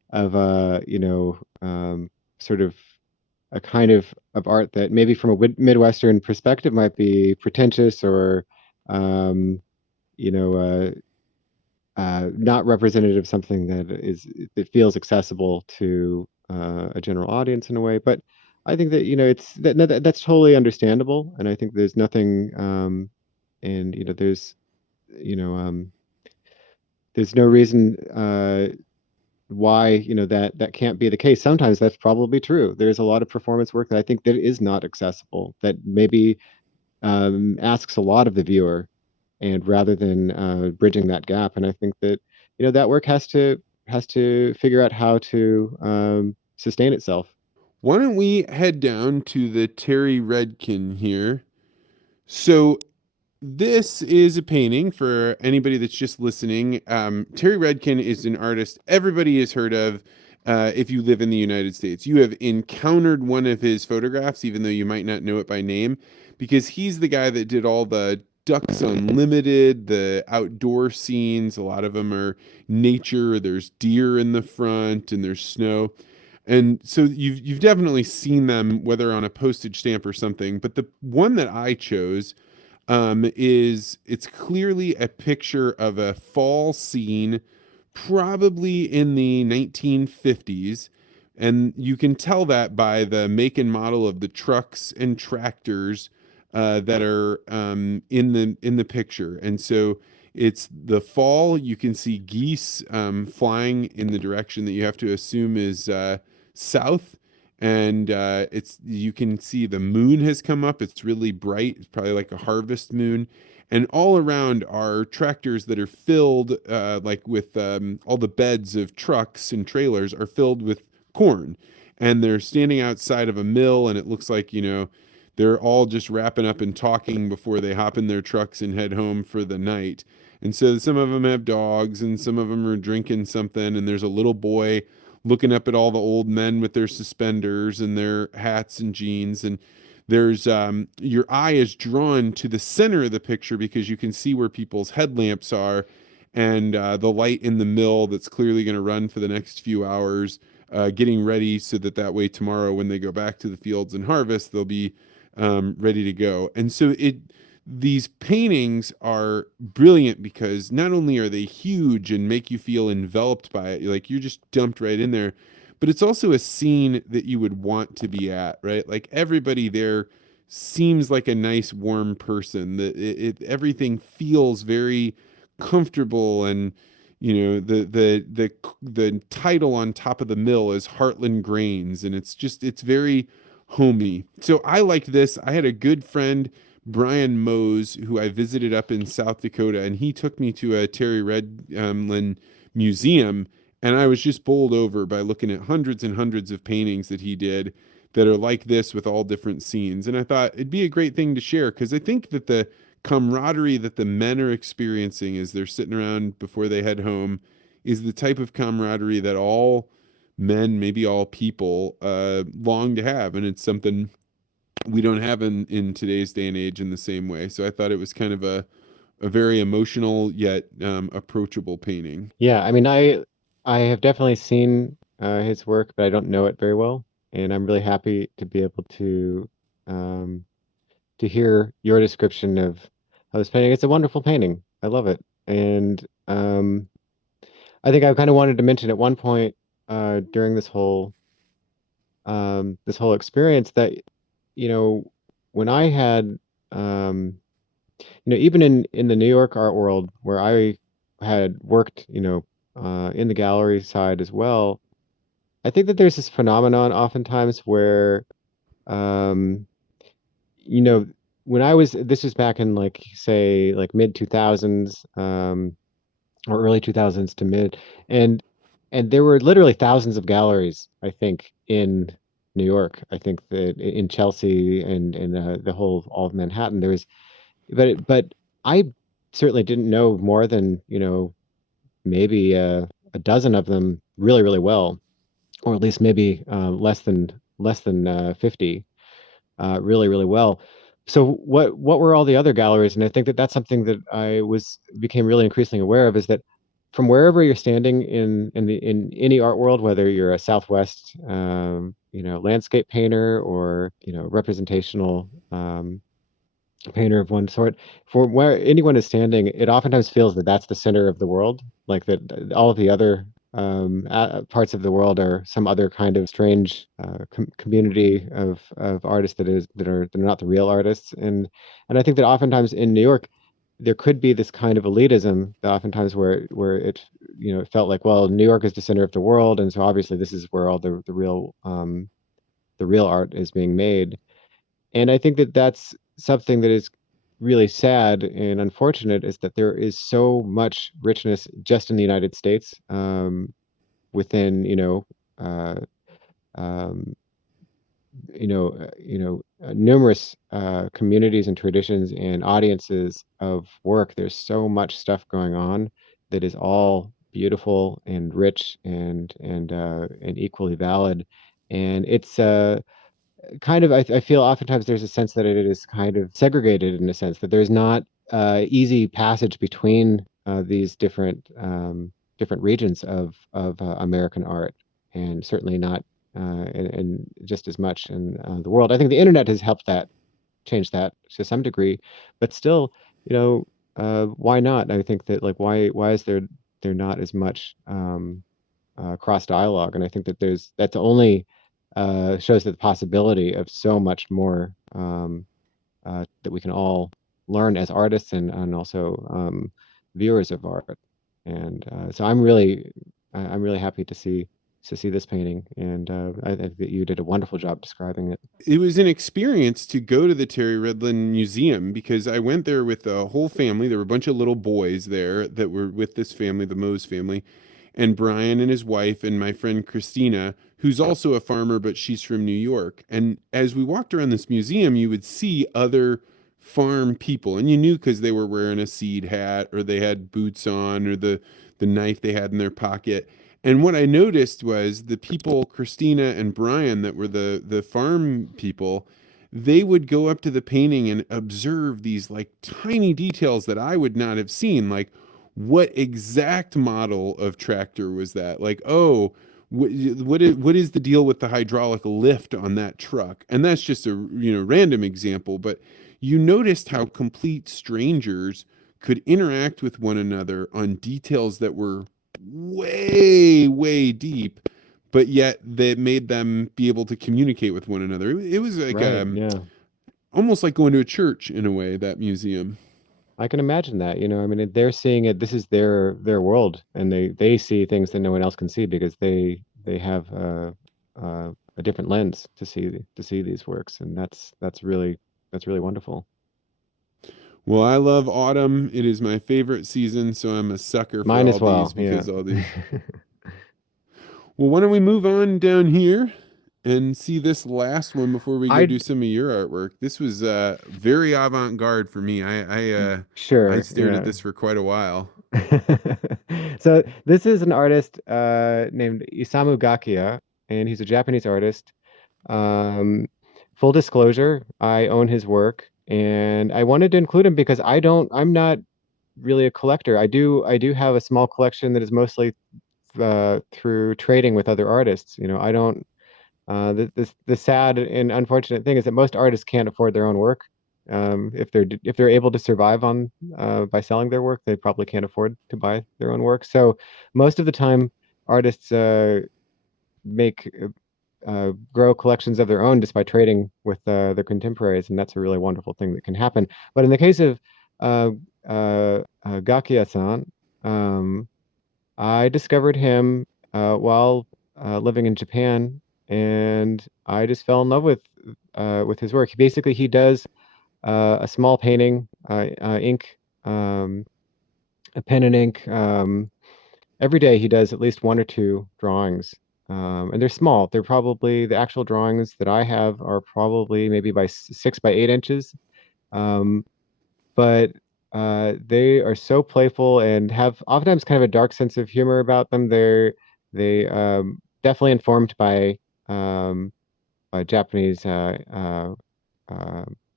sort of a kind of art that maybe from a Midwestern perspective might be pretentious or um, you know not representative of something that feels accessible to a general audience in a way. But I think that it's that's totally understandable, and I think there's nothing and you know there's no reason why that can't be the case. Sometimes that's probably true. There's a lot of performance work that I think that is not accessible, that maybe asks a lot of the viewer, and rather than bridging that gap. And I think that that work has to figure out how to sustain itself. Why don't we head down to the Terry Redkin here? So this is a painting for anybody that's just listening. Terry Redkin is an artist everybody has heard of. If you live in the United States, you have encountered one of his photographs, even though you might not know it by name, because he's the guy that did all the Ducks Unlimited, the outdoor scenes. A lot of them are nature. There's deer in the front, and there's snow. And so you've definitely seen them, whether on a postage stamp or something. But the one that I chose is it's clearly a picture of a fall scene, probably in the 1950s. And you can tell that by the make and model of the trucks and tractors that are in the picture. And so it's the fall. You can see geese flying in the direction that you have to assume is south, and it's you can see the moon has come up. It's really bright. It's probably like a harvest moon, and all around are tractors that are filled like with all the beds of trucks and trailers are filled with corn, and they're standing outside of a mill, and it looks like they're all just wrapping up and talking before they hop in their trucks and head home for the night. And so some of them have dogs, and some of them are drinking something, and there's a little boy looking up at all the old men with their suspenders and their hats and jeans. And there's your eye is drawn to the center of the picture because you can see where people's headlamps are, and the light in the mill that's clearly going to run for the next few hours, getting ready so that way tomorrow when they go back to the fields and harvest, they'll be ready to go. And so these paintings are brilliant because not only are they huge and make you feel enveloped by it, like you're just dumped right in there, but it's also a scene that you would want to be at, right? Like everybody there seems like a nice, warm person. That everything feels very comfortable, and the title on top of the mill is Heartland Grains, and it's very homey. So I liked this. I had a good friend, Brian Mose, who I visited up in South Dakota, and he took me to a Terry Redkin museum, and I was just bowled over by looking at hundreds and hundreds of paintings that he did that are like this with all different scenes. And I thought it'd be a great thing to share because I think that the camaraderie that the men are experiencing as they're sitting around before they head home is the type of camaraderie that all men, maybe all people, long to have. And it's something we don't have in today's day and age in the same way. So I thought it was kind of a very emotional yet approachable painting. Yeah, I mean, I have definitely seen his work, but I don't know it very well, and I'm really happy to be able to hear your description of this painting. It's a wonderful painting. I love it, and I think I kind of wanted to mention at one point during this whole experience that when I had even in the New York art world where I had worked in the gallery side as well, I think that there's this phenomenon oftentimes where um, when this was back in like say like mid 2000s or early 2000s to mid, and there were literally thousands of galleries, I think, in New York. I think that in Chelsea and in the whole all of Manhattan there was, but I certainly didn't know more than maybe a dozen of them really really well, or at least maybe less than 50 really really well. So what were all the other galleries? And I think that that's something that I became really increasingly aware of, is that from wherever you're standing in any art world, whether you're a Southwest landscape painter or representational painter of one sort, for where anyone is standing, it oftentimes feels that that's the center of the world, like that all of the other parts of the world are some other kind of strange community of artists that are not the real artists, and I think that oftentimes in New York there could be this kind of elitism that oftentimes where it it felt like, well, New York is the center of the world, and so obviously this is where all the real art is being made. And I think that that's something that is really sad and unfortunate, is that there is so much richness just in the United States, within uh, um, numerous communities and traditions and audiences of work. There's so much stuff going on that is all beautiful and rich and equally valid. And it's kind of, I feel oftentimes there's a sense that it is kind of segregated, in a sense that there's not easy passage between these different regions of American art, and certainly not and just as much in the world. I think the internet has helped that change that to some degree, but still, why not? I think that, like, why is there not as much cross dialogue? And I think that that's only shows the possibility of so much more that we can all learn as artists, and also viewers of art. And so I'm really happy to see this painting, and I think that you did a wonderful job describing it. It was an experience to go to the Terry Redlin Museum, because I went there with the whole family. There were a bunch of little boys there that were with this family, the Mose family, and Brian and his wife, and my friend Christina, who's also a farmer, but she's from New York. And as we walked around this museum, you would see other farm people, and you knew because they were wearing a seed hat, or they had boots on, or the knife they had in their pocket. And what I noticed was the people, Christina and Brian, that were the farm people, they would go up to the painting and observe these like tiny details that I would not have seen. Like, what exact model of tractor was that? Like, oh, what is the deal with the hydraulic lift on that truck? And that's just a random example, but you noticed how complete strangers could interact with one another on details that were way, way deep, but yet that made them be able to communicate with one another. It was like Right, yeah. almost like going to a church in a way, that museum. I can imagine that. I mean, they're seeing it. This is their world, and they see things that no one else can see, because they have a different lens to see these works, and that's really wonderful. Well, I love autumn. It is my favorite season, so I'm a sucker for Mine all as well. these, Yeah. because all these. Well, why don't we move on down here and see this last one before we go I do some of your artwork? This was very avant-garde for me. I Sure. stared at Yeah. this for quite a while. So this is an artist named Isamu Gakiya, and he's a Japanese artist. Um, Full disclosure, I own his work, and I wanted to include him because I'm not really a collector. I do have a small collection that is mostly through trading with other artists. I don't. The sad and unfortunate thing is that most artists can't afford their own work. If they're able to survive on by selling their work, they probably can't afford to buy their own work. So most of the time, artists make grow collections of their own just by trading with their contemporaries, and that's a really wonderful thing that can happen. But in the case of uh, Gakiya-san, um, I discovered him while living in Japan, and I just fell in love with his work. He does a small painting, ink, a pen and ink. Every day he does at least one or two drawings, and they're small. They're probably the actual drawings that I have are probably maybe by 6 by 8 inches. Um, but they are so playful and have oftentimes kind of a dark sense of humor about them. They definitely informed um, by Japanese uh,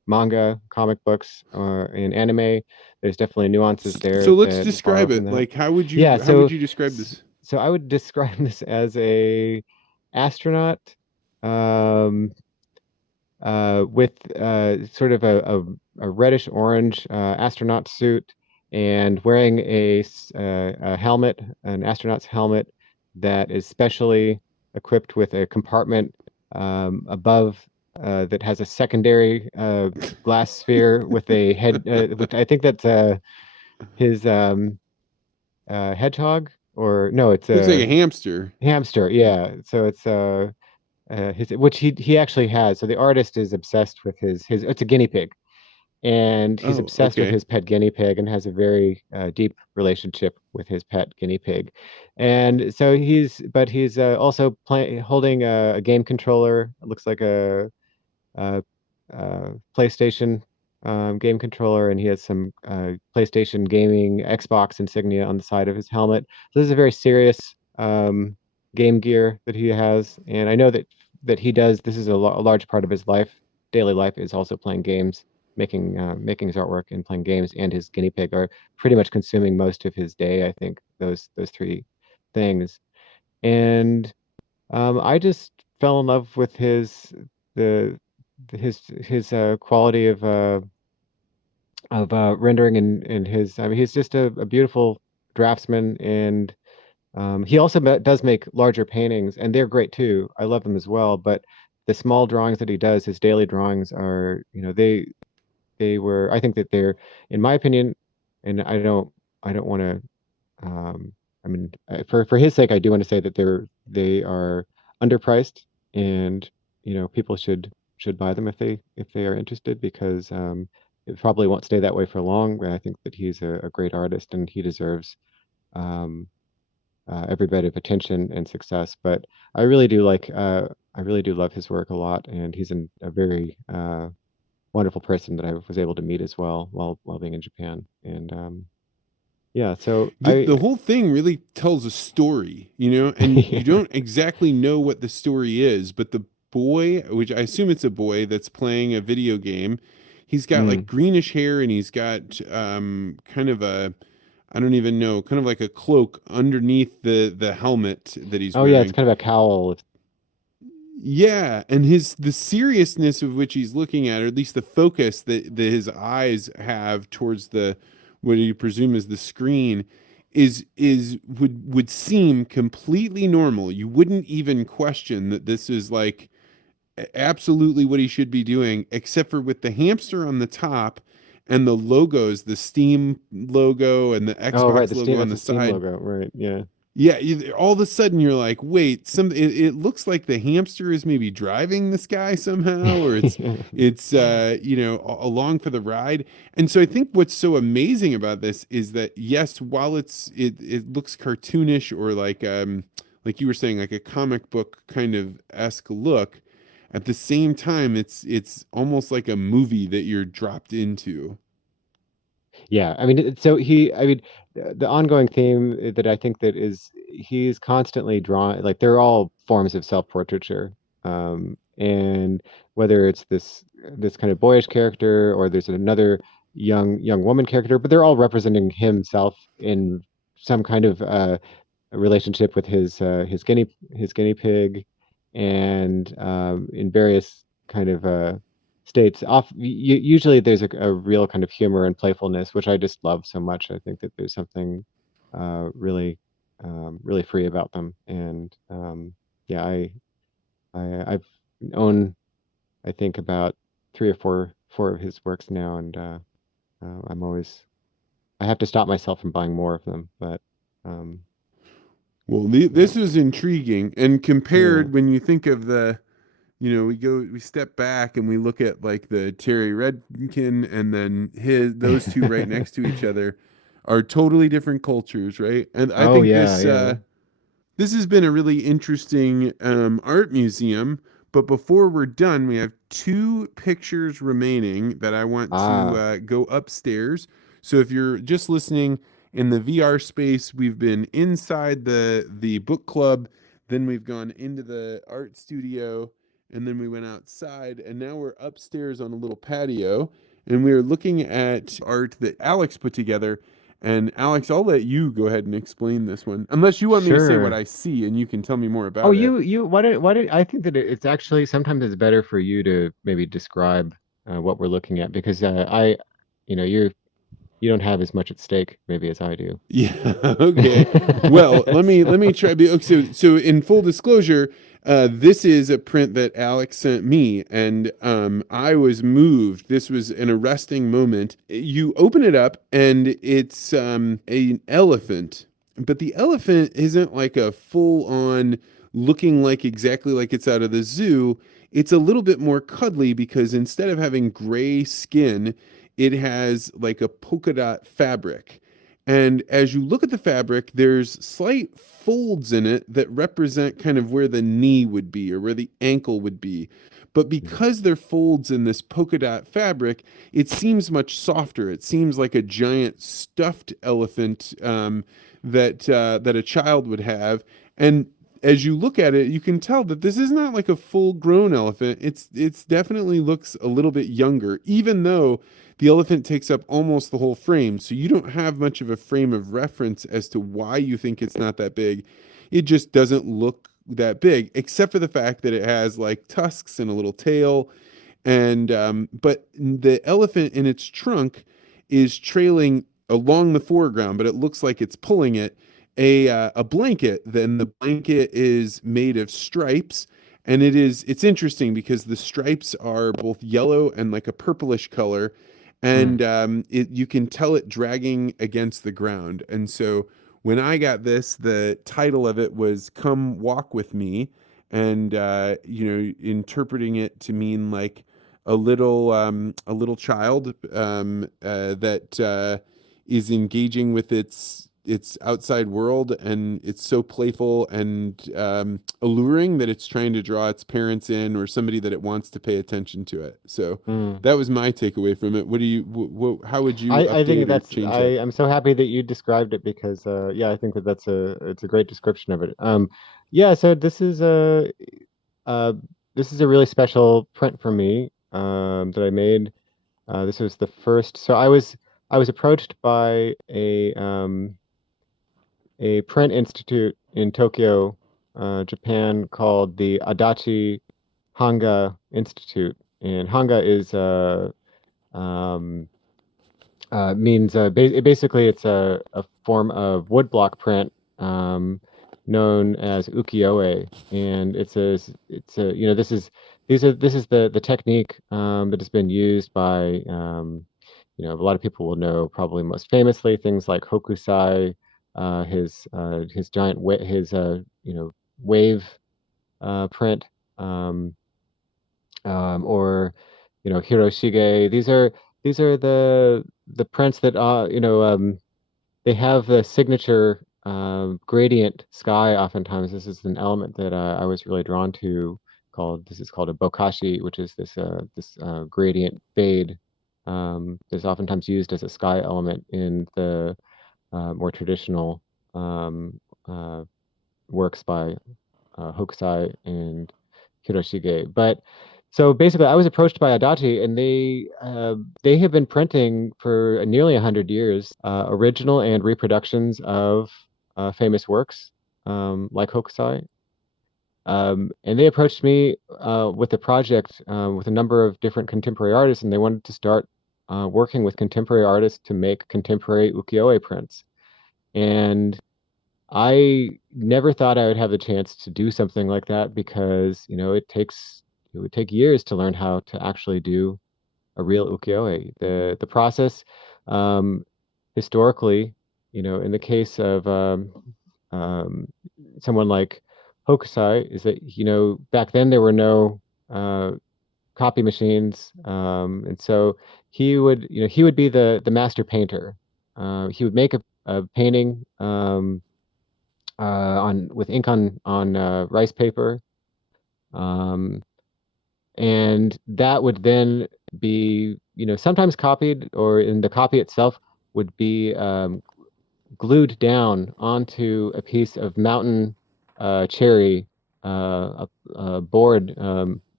manga, comic books, or in anime. There's definitely nuances there So let's that borrow describe from it. that. Like, how would Yeah, you so describe this? so I would describe this as a astronaut um, with sort of a reddish orange astronaut suit and wearing a helmet, an astronaut's helmet that is specially equipped with a compartment above that has a secondary glass sphere with a head, which I think that's his hedgehog, or no, it's Looks like a a hamster. hamster. Yeah, so it's his, which he actually has. So the artist is obsessed with his. It's a guinea pig, and he's Oh, obsessed with okay. his pet guinea pig and has a very deep relationship with his pet guinea pig. And so he's also holding a game controller. It looks like a PlayStation game controller, and he has some PlayStation gaming Xbox insignia on the side of his helmet. So this is a very serious game gear that he has, and I know that he does. This is a large part of his life. Daily life is also playing games, making his artwork and playing games, and his guinea pig are pretty much consuming most of his day. I think those three things, and I just fell in love with the his quality of rendering and his. I mean, he's just a beautiful draftsman, and he also does make larger paintings, and they're great too. I love them as well. But the small drawings that he does, his daily drawings, are they were. I think that they're, in my opinion, and I don't want to I mean, for his sake, I do want to say that they are underpriced, and people should buy them if they are interested, because it probably won't stay that way for long. But I think that he's a great artist, and he deserves um, every bit of attention and success. But I really do love his work a lot, and he's a very wonderful person that I was able to meet as well while being in Japan. And yeah, so The whole thing really tells a story, and you yeah. don't exactly know what the story is, but the boy, which I assume it's a boy that's playing a video game, he's got like Mm. greenish hair and he's got kind of I don't even know, kind of like a cloak underneath the helmet that he's Oh yeah, it's wearing. kind of a cowl. Yeah, and the seriousness of which he's looking at, or at least the focus that his eyes have towards the what you presume is the screen, is would seem completely normal. You wouldn't even question that this is like absolutely what he should be doing, except for with the hamster on the top and the logos, the Steam logo and the Oh right, Xbox the logo Steam on that's the the Steam side. logo, right? Yeah. Yeah, all of a sudden you're like, wait, it looks like the hamster is maybe driving this guy somehow, or it's along for the ride. And so I think what's so amazing about this is that yes, while it looks cartoonish or like you were saying, like a comic book kind of esque look, at the same time it's almost like a movie that you're dropped into. Yeah, I mean, I mean, the ongoing theme that I think that is he's constantly drawing, like they're all forms of self-portraiture, and whether it's this kind of boyish character or there's another young woman character, but they're all representing himself in some kind of a relationship with his guinea pig, and in various kind of states. Usually, there's a real kind of humor and playfulness, which I just love so much. I think that there's something really free about them, and yeah, I've owned I think about three or four of his works now, and I'm always I have to stop myself from buying more of them, but um, Well, yeah. this is intriguing, and Yeah. compared when you think of we step back and we look at like the Terry Redkin and then those two right next to each other are totally different cultures, right? And I Oh think yeah, yeah. this has been a really interesting art museum. But before we're done, we have two pictures remaining that I want to Ah, go upstairs. So if you're just listening in the VR space, we've been inside the book club, then we've gone into the art studio, and then we went outside, and now we're upstairs on a little patio, and we are looking at art that Alex put together. And Alex, I'll let you go ahead and explain this one, unless you want me to say what Sure. I see, and you can tell me more Oh, about it. why did I think that it's actually sometimes it's better for you to maybe describe what we're looking at because you don't have as much at stake maybe as I do. Yeah. Okay. Well, let me try. Okay, so in full disclosure, this is a print that Alex sent me, and I was moved. This was an arresting moment. You open it up, and it's an elephant, but the elephant isn't like a full on looking like exactly like it's out of the zoo. It's a little bit more cuddly because instead of having gray skin, it has like a polka dot fabric. And as you look at the fabric, there's slight folds in it that represent kind of where the knee would be or where the ankle would be. But because they're folds in this polka dot fabric, it seems much softer. It seems like a giant stuffed elephant that a child would have. And as you look at it, you can tell that this is not like a full grown elephant. It's definitely looks a little bit younger, even though the elephant takes up almost the whole frame. So you don't have much of a frame of reference as to why you think it's not that big. It just doesn't look that big, except for the fact that it has like tusks and a little tail. And but the elephant in its trunk is trailing along the foreground, but it looks like it's pulling it a blanket. Then the blanket is made of stripes, and it's interesting because the stripes are both yellow and like a purplish color, and you can tell it dragging against the ground. And so when I got this, the title of it was "Come Walk with Me," and interpreting it to mean like a little child that is engaging with its outside world, and it's so playful and alluring that it's trying to draw its parents in or somebody that it wants to pay attention to it. So Mm. that was my takeaway from it. What do you how would you I think update or that's change that? I'm so happy that you described it because yeah, I think that it's a great description of it. Yeah, so uh this is a really special print for me that I made. This was the first. So I was approached by a print institute in Tokyo, Japan called the Adachi Hanga Institute. And Hanga is um, means basically it's a form of woodblock print known as ukiyo-e, and this is the technique that has been used by a lot of people will know probably most famously things like Hokusai, his giant his wave print, um, or Hiroshige. These are the prints that they have the signature gradient sky. Oftentimes, this is an element that I was really drawn to. This is called a bokashi, which is this gradient fade. Is oftentimes used as a sky element in the more traditional um, uh, works by Hokusai and Hiroshige. But so basically, I was approached by Adachi, and they have been printing for nearly 100 years original and reproductions of famous works like Hokusai. And they approached me with a project with a number of different contemporary artists, and they wanted to start working with contemporary artists to make contemporary ukiyo-e prints. And I never thought I would have the chance to do something like that because, it would take years to learn how to actually do a real ukiyo-e. The process, um, historically, in the case of um, someone like Hokusai, is that, back then there were no copy machines, and so he would be the master painter. He would make a painting. On with ink on rice paper, um, and that would then be sometimes copied, or in the copy itself would be glued down onto a piece of mountain cherry, a board.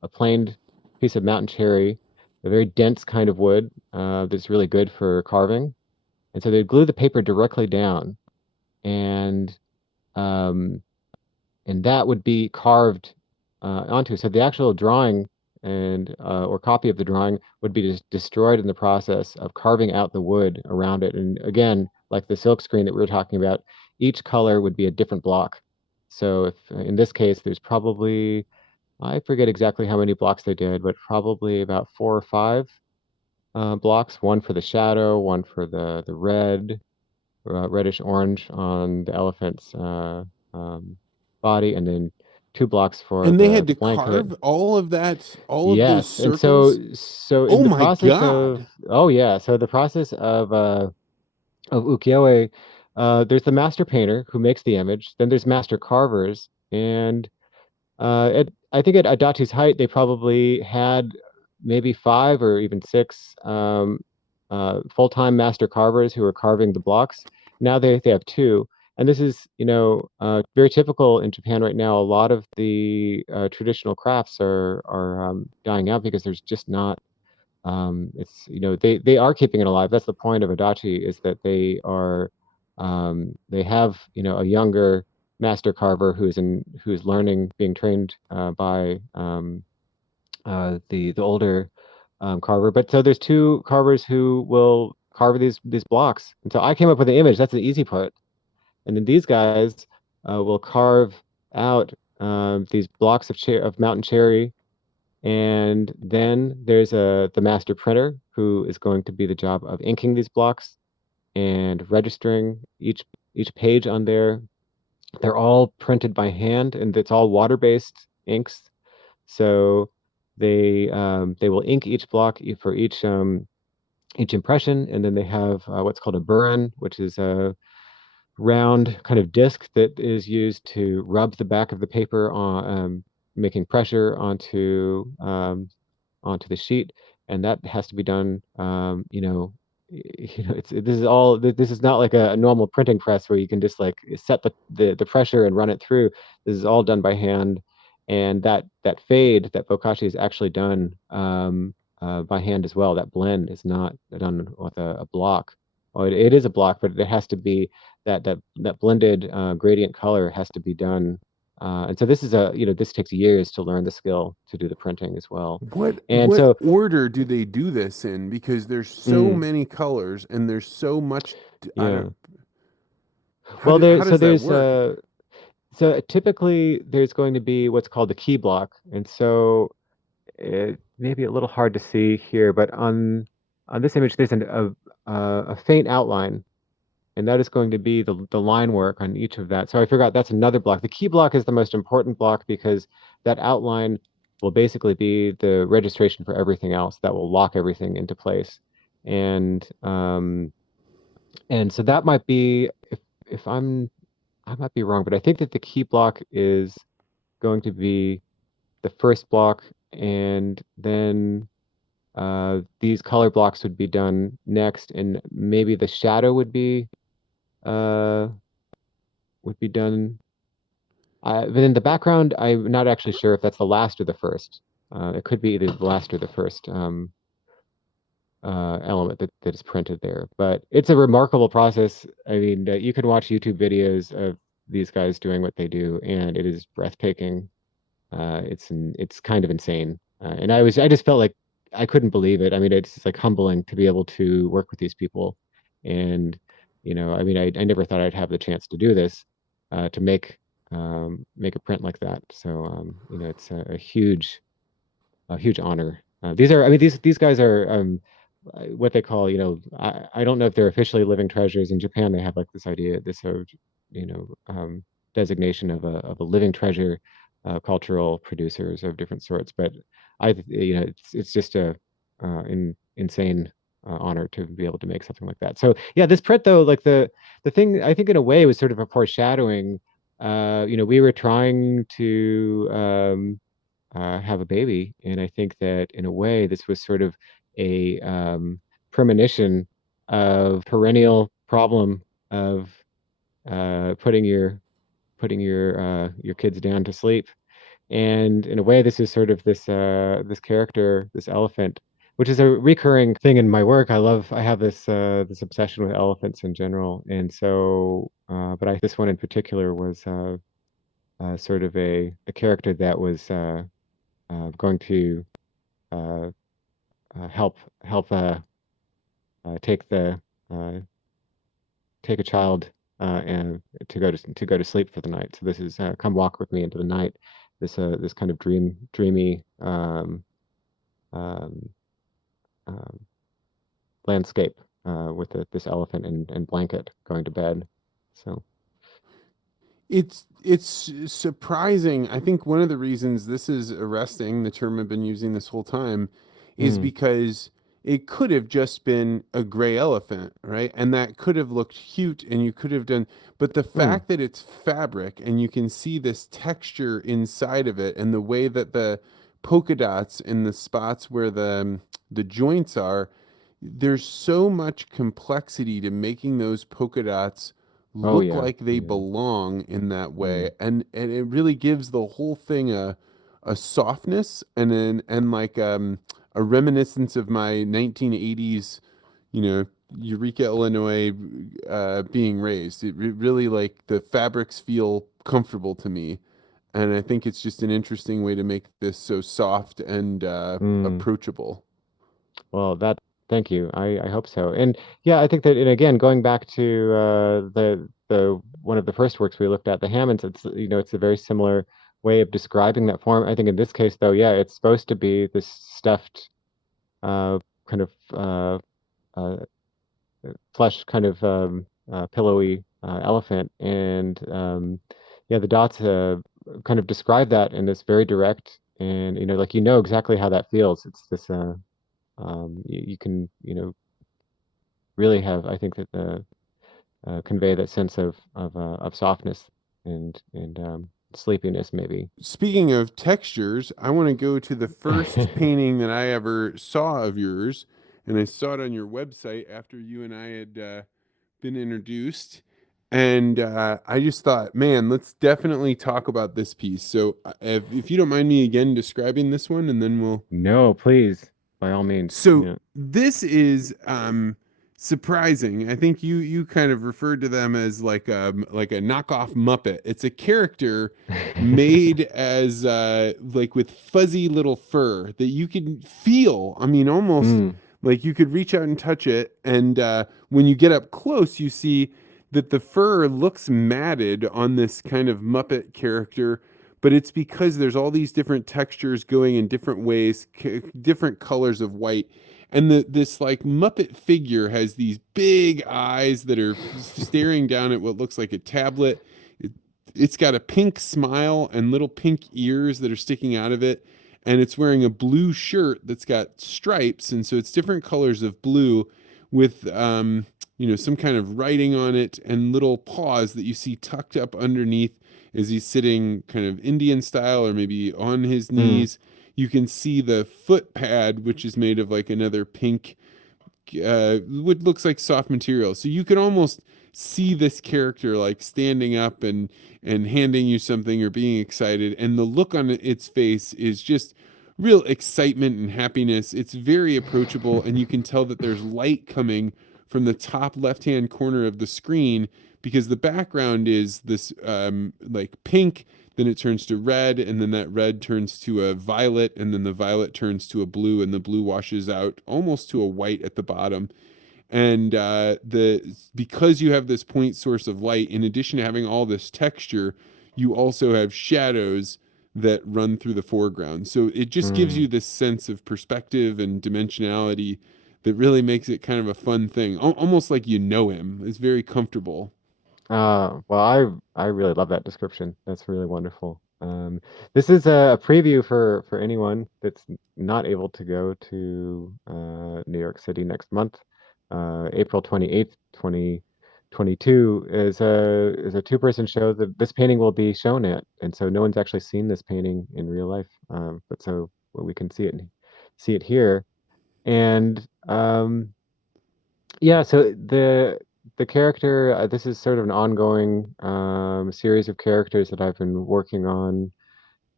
a planed piece of mountain cherry, a very dense kind of wood that's really good for carving. And so they'd glue the paper directly down, and um, that would be carved onto. So the actual drawing and or copy of the drawing would be destroyed in the process of carving out the wood around it. And again, like the silk screen that we were talking about, each color would be a different block. So if in this case, there's probably, I forget exactly how many blocks they did, but probably about 4 or 5 blocks. One for the shadow, one for the red, reddish orange on the elephant's um, body, and then 2 blocks for And they had the to blanket. carve all of that, all of those Yes, and so circles. in Oh the my process of God. oh yeah, so the process of ukiyo-e, there's the master painter who makes the image. Then there's master carvers, and I think at Adachi's height, they probably had maybe 5 or even 6 full-time master carvers who were carving the blocks. Now they have 2, and this is very typical in Japan right now. A lot of the traditional crafts are dying out because there's just not it's they are keeping it alive. That's the point of Adachi, is that they have a younger master carver who's learning, being trained by the older carver. But so there's 2 carvers who will carve these blocks. And so I came up with the image. That's the easy part. And then these guys will carve out these blocks of mountain cherry, and then there's the master printer who is going to be the job of inking these blocks and registering each page on there. They're all printed by hand, and it's all water-based inks. So they will ink each block for each impression, and then they have what's called a burin, which is a round kind of disc that is used to rub the back of the paper on, making pressure onto the sheet, and that has to be done. This is not like a normal printing press where you can just like set the pressure and run it through. This is all done by hand, and that fade, that bokashi, is actually done by hand as well. That blend is not done with a block. Oh, it is a block, but it has to be that blended gradient color has to be done. And so this takes years to learn the skill to do the printing as well. And What so, order do they do this in? Because there's so mm, many colors and there's so much. I yeah. don't. Well, How does that work? so typically there's going to be what's called the key block, and so it may be a little hard to see here, but on this image there's a faint outline, and that is going to be the line work on each of that. So I forgot that's another block. The key block is the most important block because that outline will basically be the registration for everything else. That will lock everything into place. And so that might be, if I might be wrong, but I think that the key block is going to be the first block, and then these color blocks would be done next, and maybe the shadow uh would be done. But in the background, I'm not actually sure if that's the last or the first. It could be either the last or the first element that is printed there. But it's a remarkable process. I mean, you can watch YouTube videos of these guys doing what they do, and it is breathtaking. It's kind of insane. And I just felt like I couldn't believe it. I mean, it's like humbling to be able to work with these people, and I mean, I never thought I'd have the chance to do this, to make a print like that. So it's a huge honor. I mean, these guys are what they call, I don't know if they're officially living treasures. In Japan, they have like this idea, this sort of, you know, um, designation of a living treasure, cultural producers of different sorts. But it's just a insane honor to be able to make something like that. So yeah, this print though, like the thing, I think in a way was sort of a foreshadowing. We were trying to have a baby, and I think that in a way this was sort of a premonition of perennial problem of putting your kids down to sleep. And in a way, this is sort of this character, this elephant, which is a recurring thing in my work. I have this obsession with elephants in general, and so but I this one in particular was sort of a character that was going to uh, help take the uh, take a child and to go to sleep for the night. So this is Come Walk with Me into the Night. This kind of dreamy um, um, landscape with this elephant and blanket going to bed. So It's surprising. I think one of the reasons this is arresting, the term I've been using this whole time, is mm, because it could have just been a gray elephant, right? And that could have looked cute and you could have done, but the mm, fact that it's fabric and you can see this texture inside of it and the way that the polka dots in the spots where the joints are, there's so much complexity to making those polka dots oh look yeah, like they yeah, belong in that way, mm, and it really gives the whole thing a softness and like a reminiscence of my 1980s, you know, Eureka, Illinois, being raised. Really, like, the fabrics feel comfortable to me, and I think it's just an interesting way to make this so soft and mm. approachable. Well, thank you. I hope so. And yeah, I think that, and again, going back to the one of the first works we looked at, the Hammonds, it's a very similar way of describing that form. I think in this case, though, yeah, it's supposed to be this stuffed uh, kind of uh, flesh, kind of pillowy elephant, and yeah, the dots kind of describe that in this very direct, and like exactly how that feels. It's this you can really have, I think, that convey that sense of softness and sleepiness maybe. Speaking of textures, I want to go to the first painting that I ever saw of yours, and I saw it on your website after you and I had been introduced. And I just thought, man, let's definitely talk about this piece. So, if you don't mind me again describing this one, and then we'll. No, please, by all means. So Yeah. this is surprising. I think you kind of referred to them as like a knockoff Muppet. It's a character made as like with fuzzy little fur that you can feel. I mean, almost Mm, like you could reach out and touch it, and when you get up close, you see that the fur looks matted on this kind of Muppet character, but it's because there's all these different textures going in different ways, different colors of white. And this like Muppet figure has these big eyes that are staring down at what looks like a tablet. It, it's got a pink smile and little pink ears that are sticking out of it. And it's wearing a blue shirt that's got stripes. And so it's different colors of blue with, some kind of writing on it and little paws that you see tucked up underneath as he's sitting kind of Indian style or maybe on his mm, knees. You can see the foot pad, which is made of like another pink, what looks like soft material. So you can almost see this character like standing up and handing you something or being excited, and the look on its face is just real excitement and happiness. It's very approachable, and you can tell that there's light coming from the top left hand corner of the screen because the background is this like pink, then it turns to red, and then that red turns to a violet, and then the violet turns to a blue, and the blue washes out almost to a white at the bottom. And the because you have this point source of light, in addition to having all this texture, you also have shadows that run through the foreground. So it just gives mm. you this sense of perspective and dimensionality that really makes it kind of a fun thing, almost like you know him. It's very comfortable. Well, I really love that description. That's really wonderful. This is a preview for anyone that's not able to go to New York City next month. April 28th, 2022 is a two-person show that this painting will be shown at, and so no one's actually seen this painting in real life. But so we can see it here, and yeah, so the character, this is sort of an ongoing series of characters that I've been working on,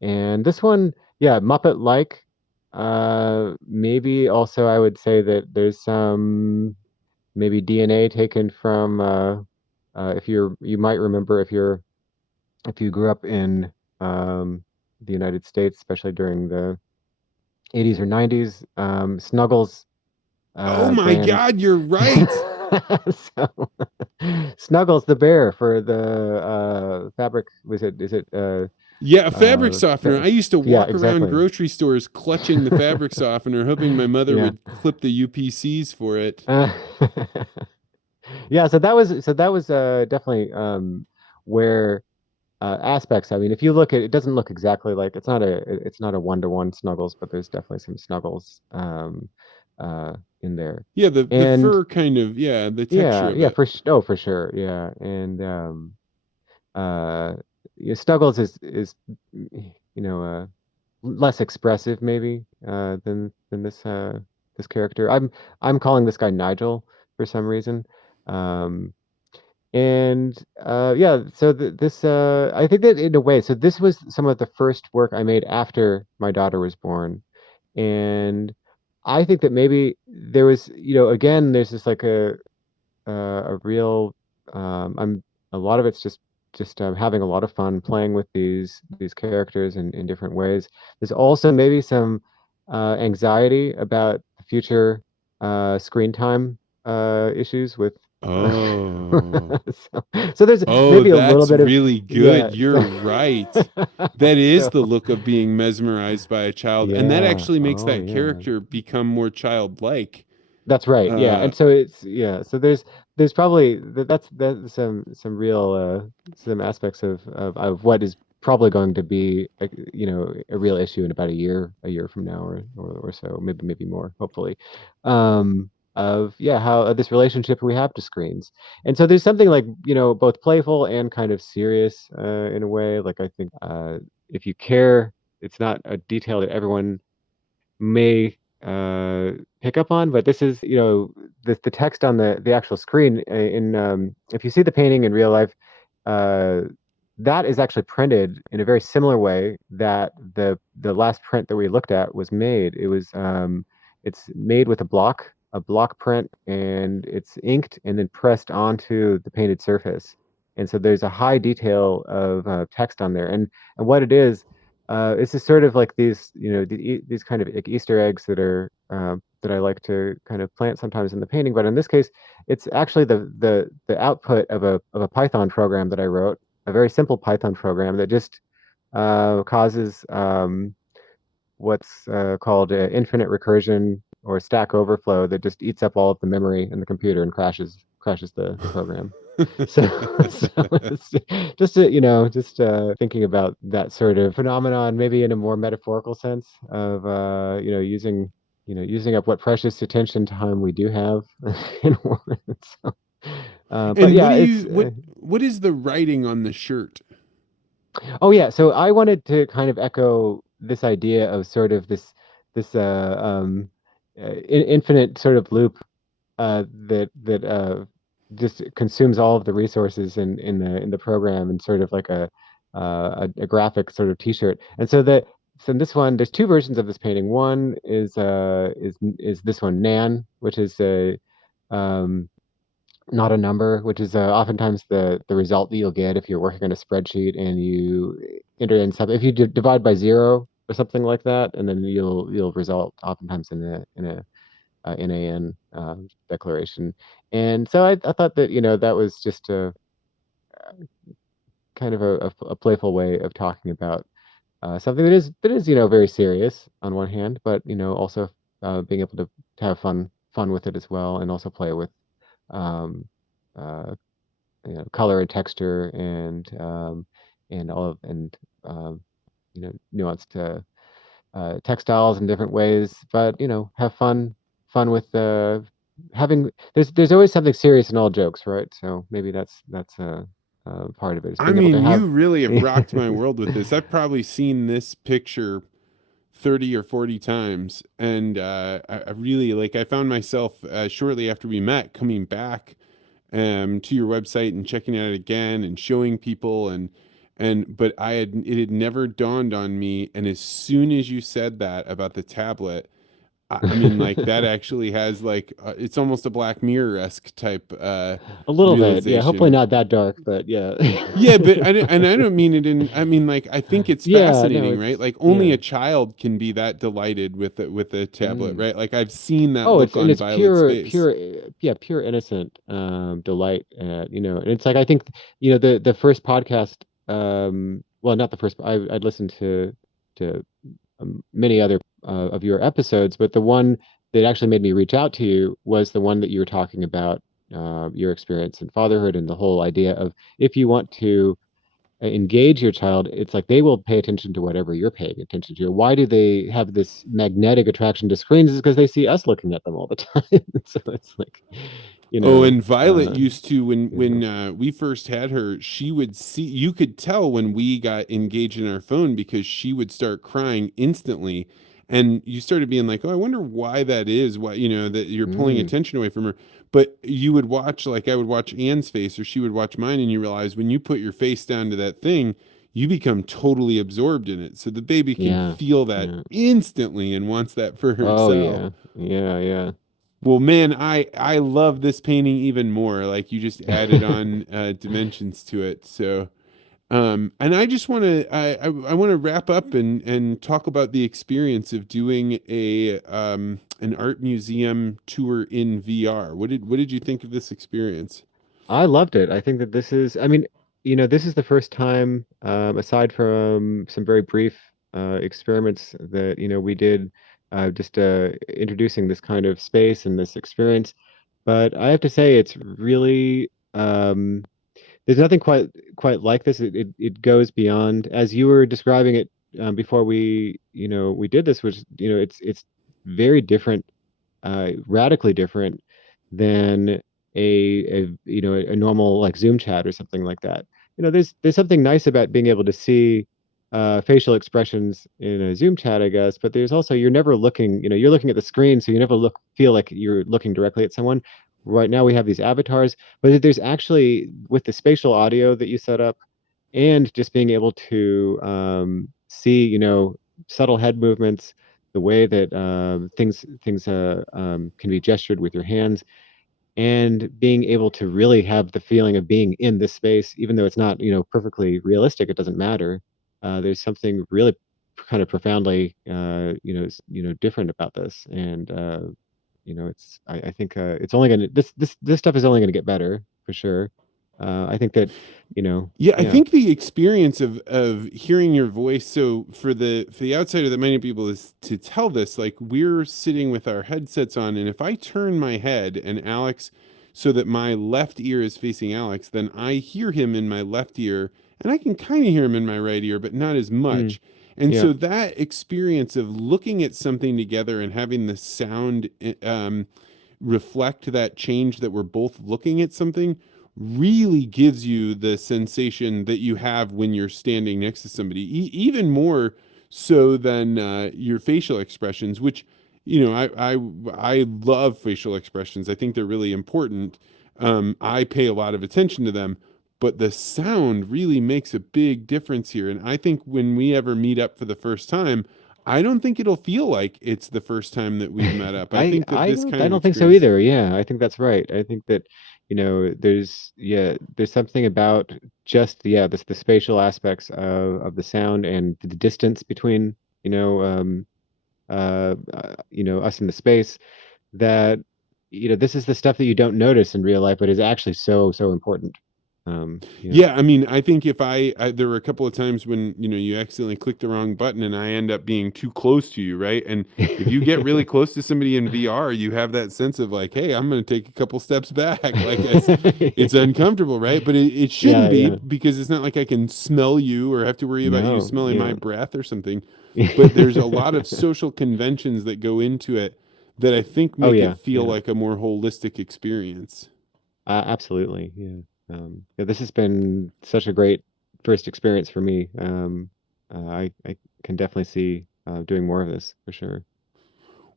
And this one, yeah, Muppet-like. Maybe also I would say that there's some maybe DNA taken from if you might remember if you grew up in the United States, especially during the 80s or 90s, Snuggles Oh my band. God, you're right. So Snuggles the bear for the fabric. Is it Yeah, a fabric softener. fa- I used to yeah, walk around exactly. grocery stores clutching the fabric softener, hoping my mother Yeah. would clip the UPCs for it. Uh, yeah, so that was definitely where aspects. I mean, if you look at it, doesn't look exactly like it's not a one-to-one Snuggles, but there's definitely some Snuggles in there. Yeah, the And fur kind of, yeah, the texture yeah, of yeah, it. for oh, for sure, yeah. And uh yeah, Snuggles is less expressive maybe than this character. I'm calling this guy Nigel for some reason. Um and yeah, so this I think that in a way, so this was some of the first work I made after my daughter was born. And I think that maybe there was, again, there's just like a real I'm a lot of it's just having a lot of fun playing with these characters in different ways. There's also maybe some anxiety about the future screen time issues with Oh. so there's Oh, maybe a little that's bit of really yeah good. You're right. That is so the look of being mesmerized by a child, and that yeah, actually makes oh that yeah. character become more childlike. That's right. Yeah. Uh, And so it's yeah. So there's probably that's some real some aspects of what is probably going to be a real issue in about a year from now or so, maybe more, hopefully. Of yeah, how this relationship we have to screens. And so there's something like, both playful and kind of serious in a way. Like I think if you care, it's not a detail that everyone may pick up on, but this is, the text on the actual screen in if you see the painting in real life, uh, that is actually printed in a very similar way that the last print that we looked at was made. It's made with a block print, and it's inked and then pressed onto the painted surface. And so there's a high detail of text on there, and what it is. It's just sort of like these, these kind of like Easter eggs that I like to kind of plant sometimes in the painting. But in this case, it's actually the output of a Python program that I wrote, a very simple Python program that just causes what's called infinite recursion or stack overflow that just eats up all of the memory in the computer and crashes the program. So, so it's just thinking about that sort of phenomenon, maybe in a more metaphorical sense of using up what precious attention time we do have in words. So, but and yeah, it's what is the writing on the shirt? oh yeah. So I wanted to kind of echo this idea of sort of this infinite sort of loop that just consumes all of the resources in the program, and sort of like a graphic sort of T-shirt. And so in this one, there's two versions of this painting. One is this one, Nan, which is a um, not a number, which is oftentimes the result that you'll get if you're working on a spreadsheet and you enter in something. If you divide by zero or something like that, and then you'll result oftentimes in a NaN declaration. And so I thought that that was just a kind of a playful way of talking about something that is very serious on one hand, but also being able to have fun with it as well, and also play with um, uh, color and texture and all of and nuanced textiles in different ways, but have fun with having. There's always something serious in all jokes, right? So maybe that's part of it is I being able to mean, have. you really have rocked my world with this. I've probably seen this picture 30 or 40 times, and I really like. I found myself shortly after we met coming back to your website and checking it out again and showing people, but it had never dawned on me. And as soon as you said that about the tablet, I mean, like that actually has like it's almost a Black Mirror-esque type A little bit, yeah. Hopefully realization. not that dark, but yeah. Yeah, but I don't mean it in. I mean, like I think it's Yeah, no, fascinating, right? it's Like only yeah. a child can be that delighted with a tablet, Mm. right? Like I've seen that Oh, look on it's Violet's face. yeah, pure innocent delight. And it's like I think the first podcast, well, not the first. I'd listened to many other of your episodes, but the one that actually made me reach out to you was the one that you were talking about your experience in fatherhood and the whole idea of if you want to engage your child, it's like they will pay attention to whatever you're paying attention to. Why do they have this magnetic attraction to screens? Is because they see us looking at them all the time. So it's like, you Oh, know, and Violet used to you know, when we first had her, she would see you could tell when we got engaged in our phone because she would start crying instantly. And you started being like, "Oh, I wonder why that is. Why, that you're pulling mm, attention away from her." But you would watch like I would watch Anne's face or she would watch mine and you realize when you put your face down to that thing, you become totally absorbed in it. So the baby can yeah, feel that yeah. instantly and wants that for Oh herself. yeah, yeah, yeah. Well, man, I love this painting even more. Like you just added on dimensions to it. So, and I just want to I want to wrap up and talk about the experience of doing a an art museum tour in VR. What did you think of this experience? I loved it. I think that this is, I mean, this is the first time, aside from some very brief experiments that, we did just introducing this kind of space and this experience. But I have to say, it's really, there's nothing quite like this. It goes beyond, as you were describing it before we did this, which, it's very different, radically different than a normal like Zoom chat or something like that. There's something nice about being able to see facial expressions in a Zoom chat, I guess, but there's also you're never looking, you're looking at the screen, so you never feel like you're looking directly at someone. Right now we have these avatars, but there's actually with the spatial audio that you set up and just being able to see, subtle head movements, the way that things can be gestured with your hands, and being able to really have the feeling of being in this space, even though it's not, perfectly realistic. It doesn't matter. There's something really kind of profoundly, different about this, and it's I think it's only gonna this stuff is only gonna get better for sure. I think that, Yeah, I yeah. think the experience of hearing your voice. So for the outsider that might not be able to tell this, like we're sitting with our headsets on, and if I turn my head and Alex, so that my left ear is facing Alex, then I hear him in my left ear, and I can kind of hear him in my right ear, but not as Mm, much. And yeah. so that experience of looking at something together and having the sound reflect that change that we're both looking at something really gives you the sensation that you have when you're standing next to somebody, even more so than your facial expressions, which I love facial expressions. I think they're really important. I pay a lot of attention to them, but the sound really makes a big difference here. And I think when we ever meet up for the first time, I don't think it'll feel like it's the first time that we've met up. I I think that I this don't kind I of don't think so experience. either. Yeah, I think that's right. I think that, there's something about just the spatial aspects of the sound and the distance between, us in the space that, this is the stuff that you don't notice in real life, but is actually so important. Yeah. Yeah, I mean, I think if there were a couple of times when, you accidentally click the wrong button and I end up being too close to you, right? And if you get really close to somebody in VR, you have that sense of like, hey, I'm going to take a couple steps back. Like it's uncomfortable, right? But it shouldn't Yeah, be yeah. because it's not like I can smell you or have to worry about you No, smelling my yeah. breath or something. But there's a lot of social conventions that go into it that I think Oh make it yeah, feel yeah. like a more holistic experience. Absolutely, yeah. Yeah, this has been such a great first experience for me. I can definitely see doing more of this for sure.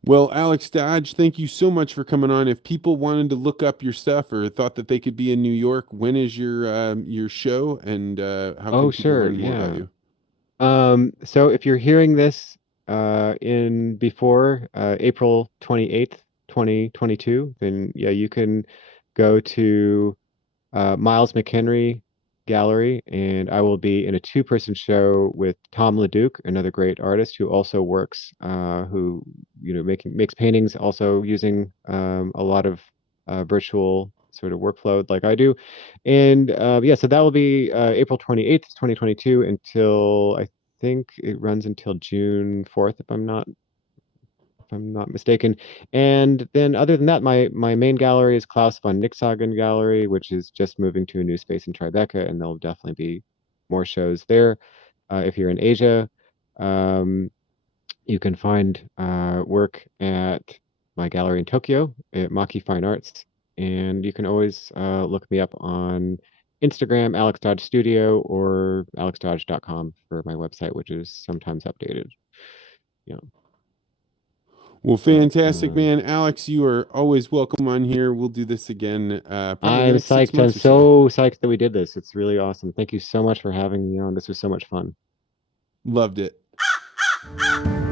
Well, Alex Dodge, thank you so much for coming on. If people wanted to look up your stuff or thought that they could be in New York, when is your show, and how Oh, can people sure, learn more about yeah. you? So if you're hearing this in before April 28th, 2022, then yeah, you can go to Miles McHenry Gallery, and I will be in a two-person show with Tom LeDuc, another great artist who also works, who makes paintings, also using a lot of virtual sort of workflow like I do, and yeah, so that will be April 28th, 2022, until I think it runs until June 4th, if I'm not mistaken. And then other than that, my main gallery is Klaus von Nixhagen Gallery, which is just moving to a new space in Tribeca, and there'll definitely be more shows there. If you're in Asia, um, you can find work at my gallery in Tokyo at Maki Fine Arts, and you can always look me up on Instagram, Alex Dodge Studio, or alexdodge.com for my website, which is sometimes updated. Yeah. Well, But fantastic, man. Alex, you are always welcome on here. We'll do this again probably in the I'm next 6 psyched. I'm months or so. so psyched that we did this. It's really awesome. Thank you so much for having me on. This was so much fun. Loved it.